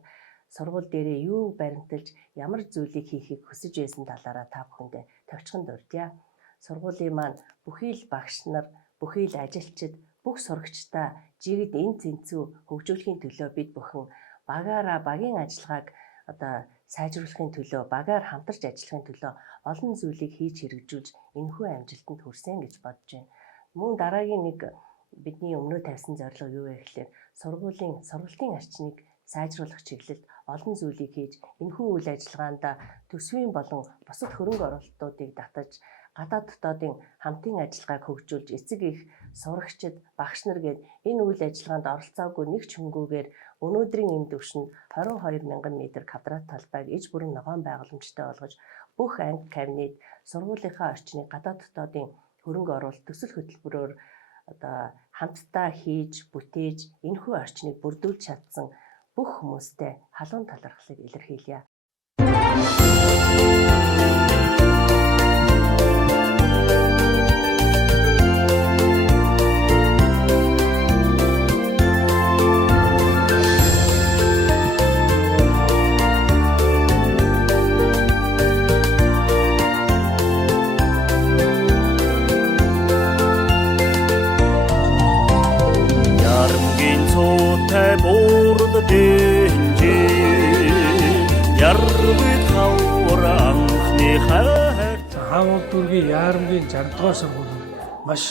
сургууль дээрээ юу баримталж ямар зүйлийг хийхийг хүсэж байсан талаараа та бүхэндээ товчхон дурдъя. Сургуулийн маань бүхий л багш нар, бүхий л ажилчид, бүх сурагчдаа жигд энэ зэнцүү хөгжүүлэхийн төлөө бид бүхэн багийн ажиллагааг сайжруулахын төлөө, багаар хамтарч ажиллахын төлөө олон зүйлийг хийж хэрэгжүүлж энэхүү амжилтанд хүрсэн гэж бодож байна. Мөн дараагийн нэг бидний өмнөө тавьсан зорилго юу вэ гэхээр сургуулийн арчныг сайжруулах чиглэлд олон зүйлийг хийж энэхүү үйл ажиллагаанд төсвийн болон бусад хөрөнгө оруулалтуудыг татаж гадаад дотоодын хамтын ажиллагааг хөгжүүлж эцэг их сурагчид, багш нар гээд энэ үйл ажиллагаанд оролцоогүй нэг ч хүнгүүгээр өнөөдрийн энэ түвшинд 22,000 м квадрат талбайг иж бүрэн ногоон байгууламжтай болгож бүх анги кабинет сургуулийнхаа орчныг гадаад дотоодын хөрөнгө оруулалт төсөл хөтөлбөрөөр хамтдаа хийж, бүтээж энэхүү орчныг бүрдүүлж чадсан бүх хүмүүстээ халуун талархлыг илэрхийлье. Хаан дүүргийн Яарамгийн 60 дугаар сургууль маш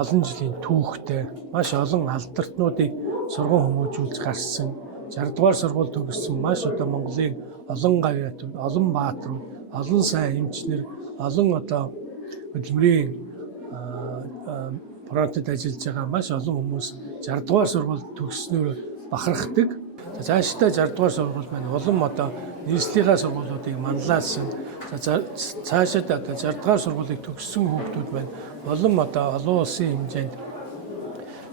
олон жилийн түүхтэй, маш олон алдартнуудыг сургууль хүмүүжүүлж гарсан 60 дугаар сургууль төгссөн маш Монголын олон гавьяатууд, олон бааtruуд, олон сайн эмчнэр, олон хөдөлмөрийн фронтод ажиллаж байгаа маш олон хүмүүс 60 дугаар сургууль төгсснөөр бахархдаг. Цаашдаа 60 дугаар сургууль маань улам нийслэлийн сургуулиудыг манлайлсан. Цаашид 60 дугаар сургуулийг төгссөн хүүхдүүд маань улам олон улсын хэмжээнд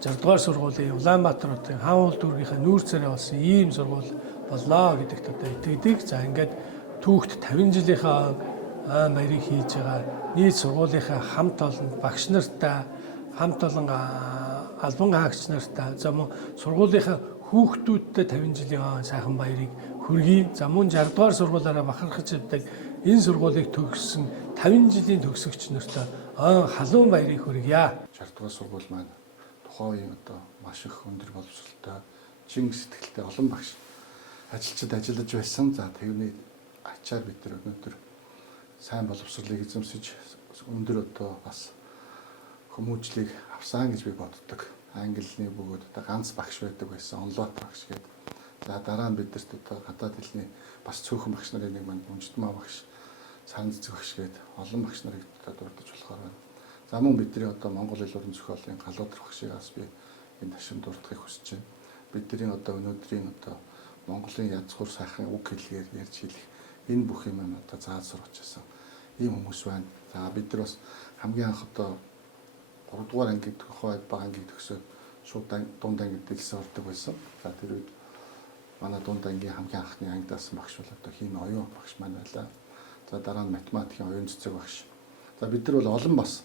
60 дугаар сургуулийн Улаанбаатарын хаан уул дүүргийнхаа нүүр царай болсон ийм сургууль боллоо гэдэгт итгэдэг. За ингээд түүхт 50 жилийнхаа баярыг хийж байгаа нийт сургуулийнхаа хамт олон багш нартай, хамт олон албан хаагч нартай, за мөн сургуулийнхаа хүүхдүүдтэй 50 жилийн сайхан баярыг хүргэе. За мөн 60 дугаар сургуулаараа бахархаж явдаг энэ сургуулийг төгссөн 50 жилийн төгсөгч нартай халуун баярыг хүргье. 60 дугаар сургууль маань тухайн үеийн маш их өндөр боловсролтой, чин сэтгэлтэй олон багш ажилчид ажиллаж байсан. За тэрний ачаар бид нар өнөөдөр сайн боловсролыг эзэмсэж өндөр бас хүмүүжлийг авсан гэж би боддог. Англиний бөгөөд ганц багш байдаг байсан, онлот багш гэдэг. За дараа нь бидэрт гадаад хэлний бас цөөхөн багш нарын нэг маань Унжидмаа багш, Саран цэцэг багш гэдэг олон багш нарыг дурдж болохоор байна. За мөн бидний Монгол хэл уран зохиолын Галуудар багшигаас би энэ ташин дурдахыг хүсэж байна. Бидний өнөөдрийн Монголын язгуур сайхан үг хэлээр ярьж хэлэх энэ бүх юм зааж сургаж байсан ийм хүмүүс байна. За бид нар бас хамгийн анх 3 дугаар анги тухайд бага анги төгсөөд шууд дунд анги дэлсэн ордог байсан. За тэр үед манай дунд ангийн хамгийн анхны ангидаас багш бол хийн оюун багш маань байлаа. За дараа нь математикийн оюун цэцэг багш. За бид нар бол олон бас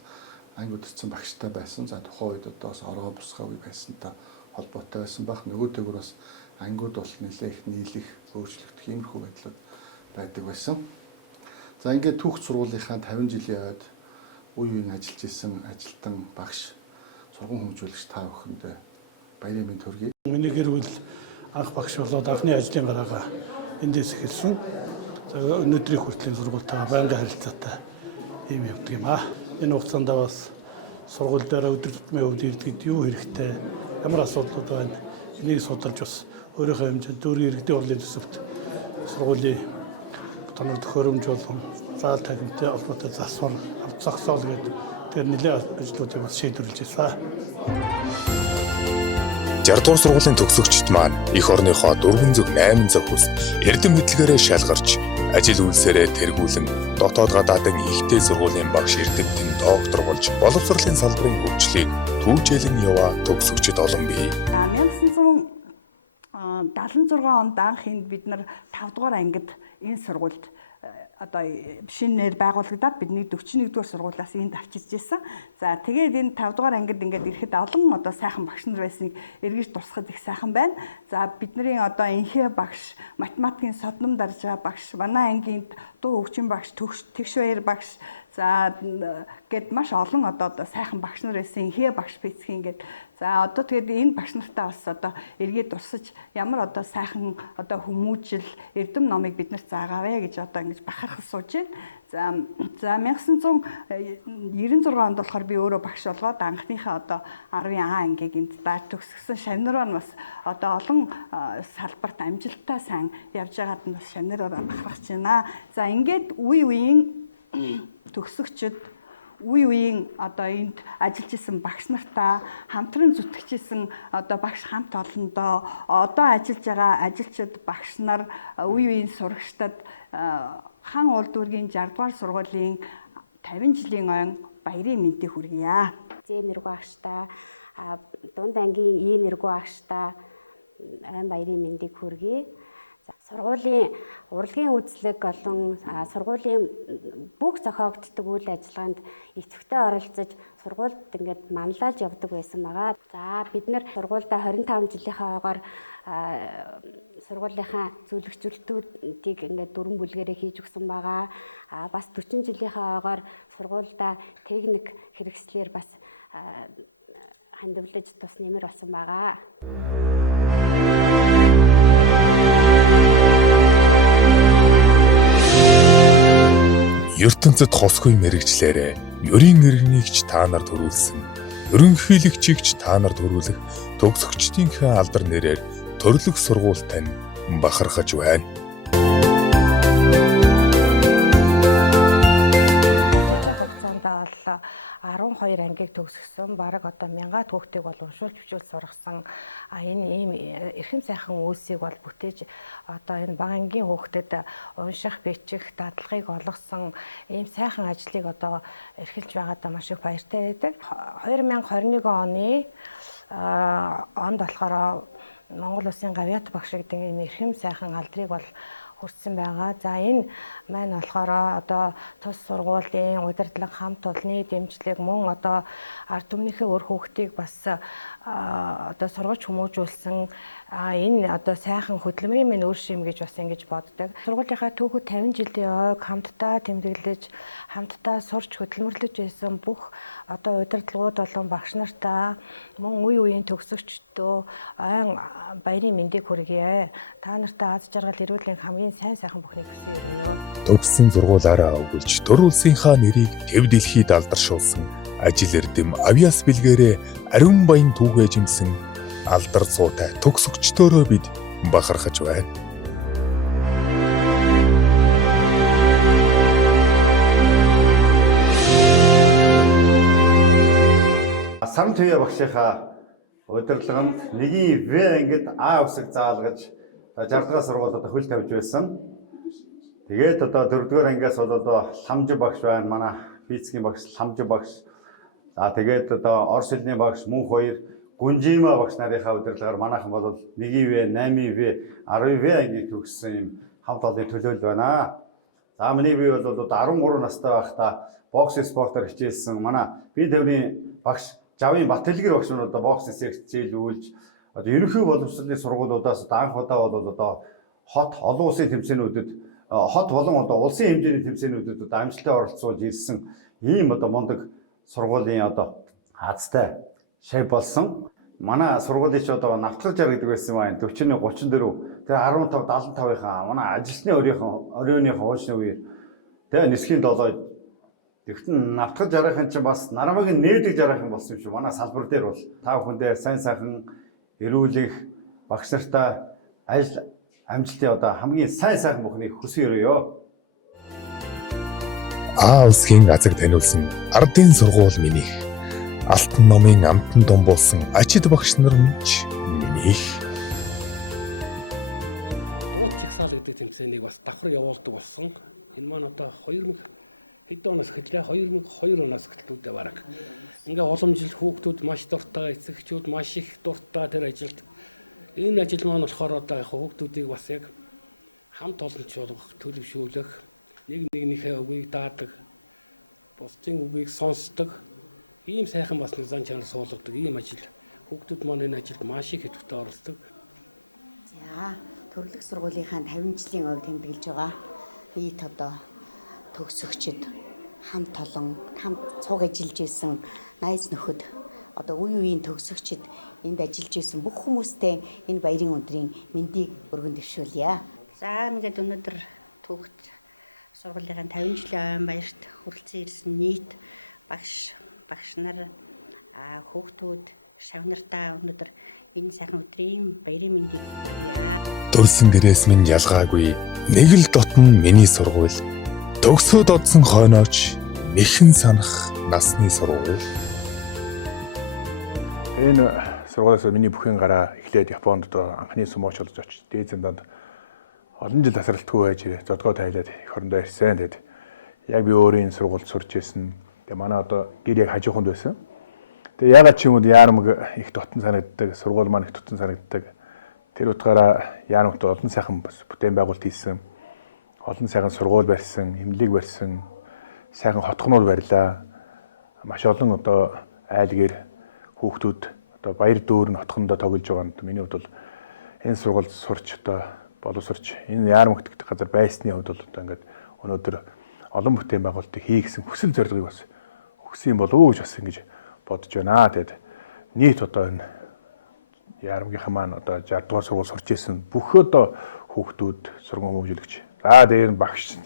анги удирдсан багштай байсан. За тухайн үед одоо бас ороо бусгай үе байсантай холбоотой байсан байх. Нөгөөтэйгөр бас ангиуд бол нэлээ их нийлэх, өөрчлөгдөх иймэрхүү байдлууд байдаг байсан. За ингээд түүх сургуулийнхаа 50 жилийн ойд үе үеийн ажиллаж исэн ажилтан багш, сургууль хөгжүүлэгч та бүхэндээ баярын мэнд хүргэе. Миний гэр бүл анх багш болоод анхны ажлын гараагаа эндээс эхэлсэн. За өнөөдрийн хүртлийн сургуультайгаа байнгын харилцаатай ийм явдаг юм аа. Энэ хугацаанд бас сургууль дээр өдөр тутмын хувьд иргэдэд юу хэрэгтэй, ямар асуудлууд байна. Энийг судалж бас өөрийнхөө хэмжээнд дүүргийн иргэдийн хурлын төсөвт сургуулийн тоног төхөөрөмж болон заал танхимтай холбоотой засвар зогсоол гэдэг тэр нэлээд ажлуудыг бас шийдвэрлэж ирсэн. 60 дугаар сургуулийн төгсөгчд маань эх орныхоо 408 зөвхөс эрдэм хөдөлгөөрөө шалгарч ажил үйлсээрээ тэргүүлэн дотоод гадаадын ихтэй сургуулийн багш эрдэмтэн доктор болж боловсролын салбарын хөгжлийг түүжээлэн яваа төгсөгчд олон бий. 1976 онд анх энд бид нар 5 дугаар ангид энэ сургуульд одоо шинээр байгуулагдаад бидний 41 дугаар сургуулиас энд авчирч ирсэн. За тэгээд энэ 5 дугаар ангид ингээд ирэхэд олон одоо сайхан багш нар байсныг эргэж дурсахад их сайхан байна. За бидний одоо энхээ багш, математикийн содном дарж байгаа багш, манай ангийн дуу хөгжим багш, тэгш баяр багш, за гэд маш олон одоо сайхан багш нар байсан. Энхээ багш бэцгийн ингээд за одоо тэгээд энэ багш нартай бас одоо эргээд дурсаж ямар одоо сайхан одоо хүмүүжил эрдэм номыг бид нарт заагавэ гэж одоо ингэж бахархаж сууж байна. За 1996 онд болохоор би өөрөө багш болгоод анхныхаа одоо 10-ын А ангийг энд дааж төгсгсөн. Шавнараа нь бас одоо олон салбарт амжилттай сайн явж байгаад нь бас шавнараа бахархаж байна. За ингээд үе үеийн төгсөгчд үе үеийн одоо энд ажиллаж исэн багш нартай хамтран зүтгэж исэн одоо багш хамт олондоо одоо ажиллаж байгаа ажилчид багш нар үе үеийн сурагчдад хаан уул дүүргийн 60 дугаар сургуулийн 50 жилийн ойн баярын мэндийг хүргье. Зээнэргүй багштай дунд ангийн ийнэргүй багштай айн баярын мэндийг хүргье. Сургуулийн урлагийн үзлэг болон сургуулийн бүх зохиогддог үйл ажиллагаанд эцэгтэй оролцож сургуульд ингээд манлайлж явдаг байсан байгаа. За бид нэр сургуульдаа 25 жилийнхаа ойгоор сургуулийнхаа зөвлөгчүүлэлтүүдийг ингээд дөрвөн бүлгээрээ хийж өгсөн байгаа. Бас 40 жилийнхаа ойгоор сургуульдаа техник хэрэгслээр бас хандивлаж тус нэмэр болсон байгаа. ертөнцид хосгүй мэрэгчлээрээ ерийн иргэнийгч та нарт төрүүлсэн. Ерөнхийлөгчийгч та нарт төрүүлэх төгсөгчдийнхээ алдар нэрээр төрлөх сургуультай нь бахархаж байна. Хугацаанд бол 12 ангийг төгсгсөн. Бараг одоо 1000 хүүхдийг бол уншуулж бичүүлж сургасан. Энэ ийм эрхэм сайхан үйлсийг бол бүтээж одоо энэ бага ангийн хүүхдэд унших, бичих, дадлагыг олгосон ийм сайхан ажлыг одоо эрхэлж байгаадаа маш их баяртай байдаг. 2021 оны онд болохоор Монгол Улсын гавьяат багш гэдэг энэ эрхэм сайхан алдрыг бол хүрсэн байгаа. За энэ маань болохоор одоо тус сургуулийн удирдлага хамт олонны дэмжлэг мөн одоо ард түмнийхээ өр хүүхдийг бас одоо сургаж хүмүүжүүлсэн энэ одоо сайхан хөдөлмөрийн минь үр шим гэж бас ингэж боддог. Сургуулийнхаа түүхэд 50 жилийн ойг хамтдаа тэмдэглэж, хамтдаа сурч хөдөлмөрлөж байсан бүх одоо удирдлагууд болон багш нартай мөн үе үеийн төгсөгчдөө айн баярын мэндийг хүргье. Та нартай аз жаргал эрүүлийн хамгийн сайн сайхан бүхнийг хүсье. Төгссөн сургуулаараа өгүүлж төр улсынхаа нэрийг төв дэлхийд алдаршуулсан ажил эрдэм авьяас бэлгээрээ ариун баян түүхээ жимсэн алдар цуутай төгсөгчдөөрөө бид бахархаж байна. Сам төвөө багшийнхаа удирдлаганд 1-ийн В ангид А үсэг заалгаж 60 дахь сургуулиуд хөл тавьж байсан. Тэгээд одоо 4-р ангиас бол одоо Ламж багш байна. Манай физикийн багш Ламж багш. За тэгээд одоо орос хэлний багш мөн 2 Гүнжима багш нарынхаа удирдлагаар манайхан бол 1-ийн В, 8-ийн В, 10-ийн В ангийг төгссөн юм хамт олонний төлөөлөл байна. За миний бие бол одоо 13 настай байхдаа бокс спортоор хичээлсэн. Манай бие төвний багш Жавын Батэлгэр багш нь одоо бокс хичээл үйлж одоо ерөнхий боловсролын сургуулиудаас анх удаа бол одоо хот олон улсын тэмцээнүүдэд хот болон одоо улсын хэмжээний тэмцээнүүдэд одоо амжилтанд оролцуулж ирсэн ийм одоо мундаг сургуулийн одоо хазтай шав болсон. Манай сургуулийн ч одоо навтлаж гэдэг байсан байна. 40-ны 34 тэр 15 75-ийнхаа манай ажилтны оройныхон хуучны үеэр тэгээ нисхийн 7 тэгтэн навтгаж жарахын чинь бас нарамыг нээдэг жарах юм болсон юм шүү. Манай салбар дээр бол та бүхэндээ сайн сайхан эрүүл их багш нартай ажил амжилтын одоо хамгийн сайн сайхан бүхнийг хүсэн өрөөё. А улсгийн азаг таниулсан ардын сургууль минийх алтан номын амтан дом болсон ачид багш нар минь минийх. Жагсаал гэдэг тэмцээнийг бас давхар явуулдаг болсон. Энэ маань одоо 2000 хэд оноос эхэллээ 2002 оноос эхэллээ бараг. Ингээ олон жил хүүхдүүд маш дуртай, эцэгчүүд маш их дуртай тэр ажилд. Энэ ажил маань болохоор одоо яг хүүхдүүдийг бас яг хамт олонч болгох, төлөвшүүлэх, нэгнийхээ үгийг даадаг, бусдын үгийг сонсдог, ийм сайхан бас нэг зан чанар суулгадаг ийм ажил. Хүүхдүүд маань энэ ажилд маш их идэвхтэй оролцдог. За, төрлөх сургуулийнхаа 50 жилийн өв тэмдэглэж байгаа. Бид одоо төгсөгчд хамт олон хамт цуг ажиллаж исэн найз нөхөд одоо үе үеийн төгсөгчд энд ажиллаж исэн бүх хүмүүстээ энэ баярын өдрийн мэндийг өргөн дэвшүүлье. За ингээд өнөөдөр түүхт сургуулийн 50 жилийн баярт хүрэлцэн ирсэн нийт багш нар хүүхдүүд шав нартаа өнөөдөр энэ сайхан өдрийн баярын мэндийг Төрсөн гэрээс минь ялгаагүй нэг л дотн миний сургууль. Төгсөөд одсон хойнооч нэхэн санах насны сургууль. Энэ сургуулиас миний бүхэн гараа эхлээд Японд одоо анхны сумооч болж очиж дээд занданд олон жил тасралтгүй байж зодгоо тайлаад эх орондоо ирсэн. Тэгэд яг би өөрөө энэ сургуульд сурч ирсэн. Тэгээ манай одоо гэр яг хажууханд байсан. Тэгээ ягаад ч юм уу Яармаг их дотн санагддаг, сургууль маань их дотн санагддаг. Тэр утгаараа Яармагт олон сайхан бүтээн байгуулалт хийсэн. Олон сайхан сургууль барьсан, эмнэлэг барьсан, сайхан хотгонууд барьлаа. Маш олон одоо айлгэр хүүхдүүд одоо баяр дүүрэн хотгондоо тоглож байгаанд миний хувьд бол энэ сургуульд сурч одоо боловсрч энэ Яармагт гэдэг газар байсны хувьд бол одоо ингээд өнөөдөр олон бүтээн байгуулалтыг хийгсэн хүсэл зорилгыг бас өгсөн юм болов уу гэж бас ингэж бодож байна. Тэгэд нийт одоо энэ Яармагийнхаа маань одоо 60 дугаар сургууль сурч ирсэн бүх одоо хүүхдүүд сургууль хүмүүжүүлэгч. За дээр нь багш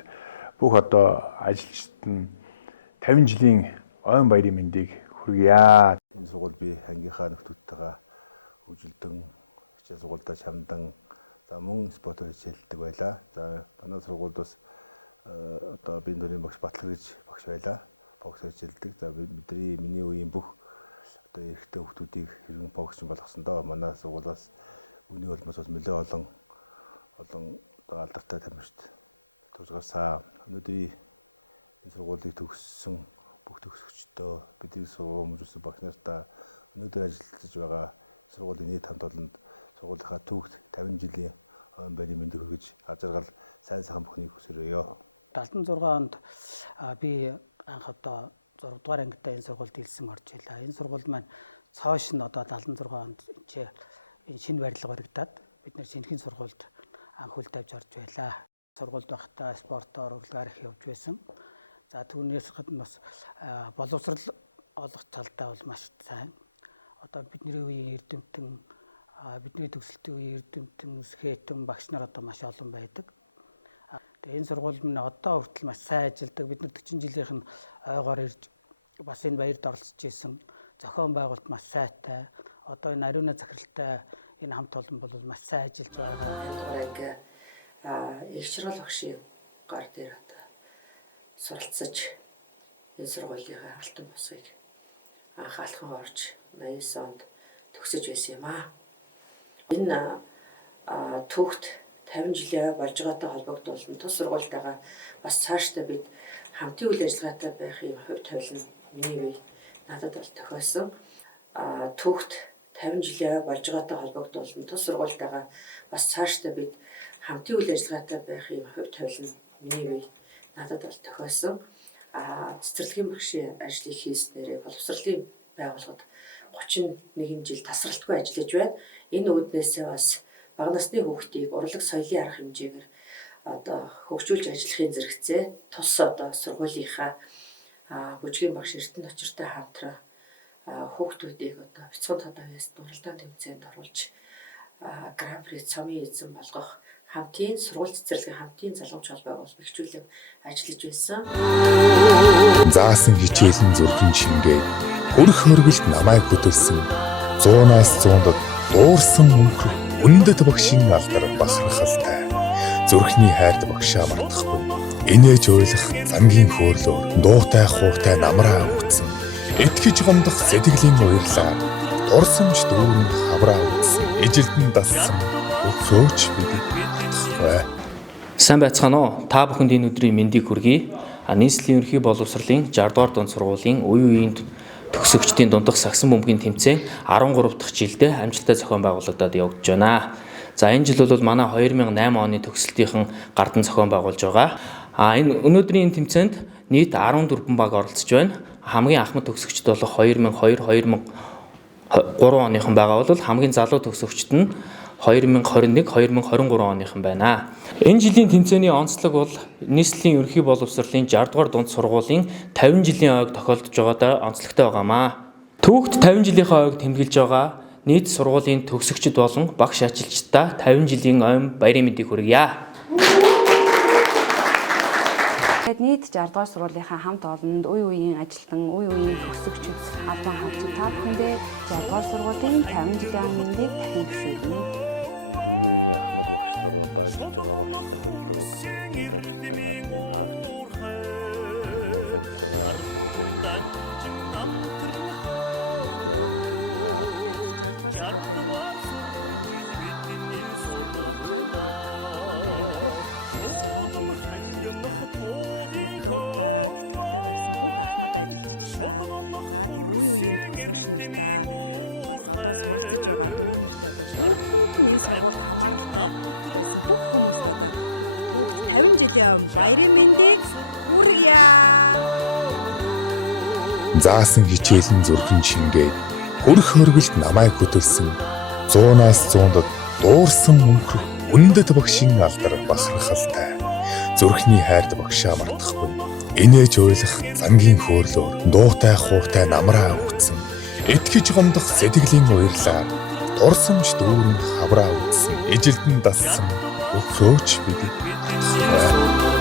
бүх одоо ажилчид нь 50 жилийн ойн баярын мэндийг хүргье. Энэ сургууль би ангийнхаа нөхдүүдтэйгээ үжилдэн хичээл сургуультай чандан за мөн спортоор хичээлдэг байлаа. За манай сургуульд бас одоо би нөрийн багш Батлаг гэж багш байлаа. Боксоор хичээлдэг. За миний үеийн бүх одоо эрэгтэй хүүхдүүдийг хэрхэн боксч болгосондоо манай сургуулиас үний улмаас бас нэлээд олон алдартай тамирчид төгсгөөсаа өнөөдрийн энэ сургуулийг төгссөн бүх төгсөгчдөө бидний сургуулийн багш нартаа өнөөдөр ажиллаж байгаа сургуулийн нийт хамт олонд сургуулийнхаа түүхт 50 жилийн ойн баярын мэндийг хүргэж ажиргал сайн сайхан бүхнийг хүсэрье. 76 онд би анх одоо 6 дугаар ангидаа энэ сургуульд илсэн орж ийлээ. Энэ сургууль маань цааш нь одоо 76 онд энэ шинэ барилга баригдаад бид нэр шинэхэн сургуульд анх үл тавьж орж байлаа. Сургуульд байхдаа спортоор урлагаар их явж байсан. За түүнээс гадна бас боловсрал олох талдаа бол маш сайн. Одоо бидний үеийн эрдэмтэн бидний төгсөлтийн үеийн эрдэмтэн, скетэн багш нар одоо маш олон байдаг. Тэгээ энэ сургууль минь одоо хүртэл маш сайн ажилладаг. Бид нар 40 жилийнх нь ойгоор ирж бас энэ баярд оролцож исэн. Зохион байгуулалт маш сайтай. Одоо энэ ариуна захиралтай энэ хамт олон бол маш сайн ажиллаж байгаа. Их сургууль багшийн гар дээр одоо суралцаж энэ сургуулийнхаа алтан босыг анх алхан орж 89 онд төгсөж байсан юм аа. Энэ түүхт 50 жилийн болж байгаатай холбогдуулан тус сургуультайгаа бас цаашдаа бид хамтын үйл ажиллагаатай байхын хувь тавилан миний бие надад бол тохиосон. Түүхт 50 жилийн болж байгаатай холбогдуулан тус сургуультайгаа бас цаашдаа бид хамтын үйл ажиллагаатай байхын хувь тавилан миний бие надад бол тохиолсон. Цэцэрлэгийн багшийн ажлыг хийснээрээ боловсролын байгууллагад 31 жил тасралтгүй ажиллаж байна. Энэ үүднээсээ бас бага насны хүүхдийг урлаг соёлын арга хэмжээгээр хөгжүүлж ажиллахын зэрэгцээ тус сургуулийнхаа бүжгийн багш Эрдэнэ Очиртой хамтран хүүхдүүдийг бяцхан тодорхойлсон уралдаан тэмцээнд оруулж гран-при цомын эзэн болгох хамтын сургууль цэцэрлэгийн хамтын залгамж холбоог бол бэхжүүлэн ажиллаж байсан. Заасан хичээлэн зүрхэн шингээд хөрх хөргөлд намайг хөтөлсөн 100-аас 100-д дуурсан мөнхөр үндэт багшийн алдар бахархалтай. Зүрхний хайрт багшаа мартахгүй. Инээж ойлгох зангийн хөөрлөөр дуутай хууртай намраа өгцөн. Итгэж гомдох сэтгэлийн уярлаа. Дурсамж дүүрэн хавраа өгсөн. Ижилдэн дассан өглөөч бидэг татахгүй. Сайн байцгаана уу? Та бүхэнд энэ өдрийн мэндийг хүргэе. Нийслэлийн ерөнхий боловсролын 60 дугаар дунд сургуулийн үе үеийн төгсөгчдийн дундах сагсан бөмбөгийн тэмцээн 13 дахь жилдээ амжилттай зохион байгуулагдаад явагдаж байна. За энэ жил бол манай 2008 оны төгсөлтийн гардан зохион байгуулж байгаа. Энэ өнөөдрийн тэмцээнд нийт 14 баг оролцож байна. Хамгийн ахмад төгсөгчд бол 2002-2003 оныхан байгаа бол хамгийн залуу төгсөгчд нь 2021-2023 оныхан байна. Энэ жилийн тэмцээний онцлог бол нийслэлийн ерөнхий боловсролын 60 дугаар дунд сургуулийн 50 жилийн ойг тохиолдож байгаадаа онцлогтой байгаамаа. Түүхт 50 жилийнхаа ойг тэмдэглэж байгаа нийт сургуулийн төгсөгчд болон багш ажилчдаа 50 жилийн ойн баярын мэндийг хүргье. Нийт 60 дугаар сургуулийнхаа хамт олонд үе үеийн ажилтан, үе үеийн төгсөгчд албан хаагч та бүхэндээ 60 дугаар сургуулийн 50 жилийн мэндийг дахин хүсье. Баярын мэндийг хүргье. Заасан хичээлэн зүрхэн шингээд хөрх хөргөлд намайг хөтөлсөн 100-аас 100-д дуурсан мөнхөр үндэт багшийн алдар бахархалтай. Зүрхний хайрт багшаа мартахгүй. Инээж ойлгох зангийн хөөрлөөр дуутай хууртай намраа өгцөн. Итгэж гомдох сэтгэлийн уярлаа. Дурсамж дүүрэн хавраа өгсөн. Ижилдэн дассан өглөөч бидэг татахгүй.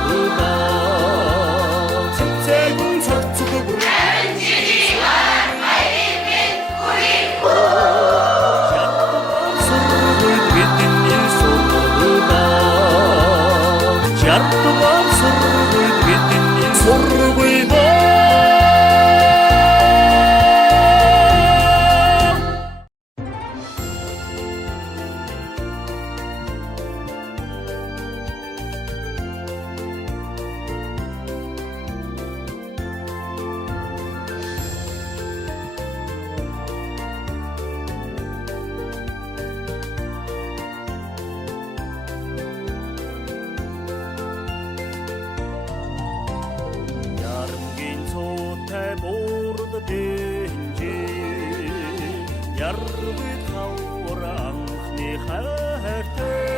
Ярвит хавар анхны хайртай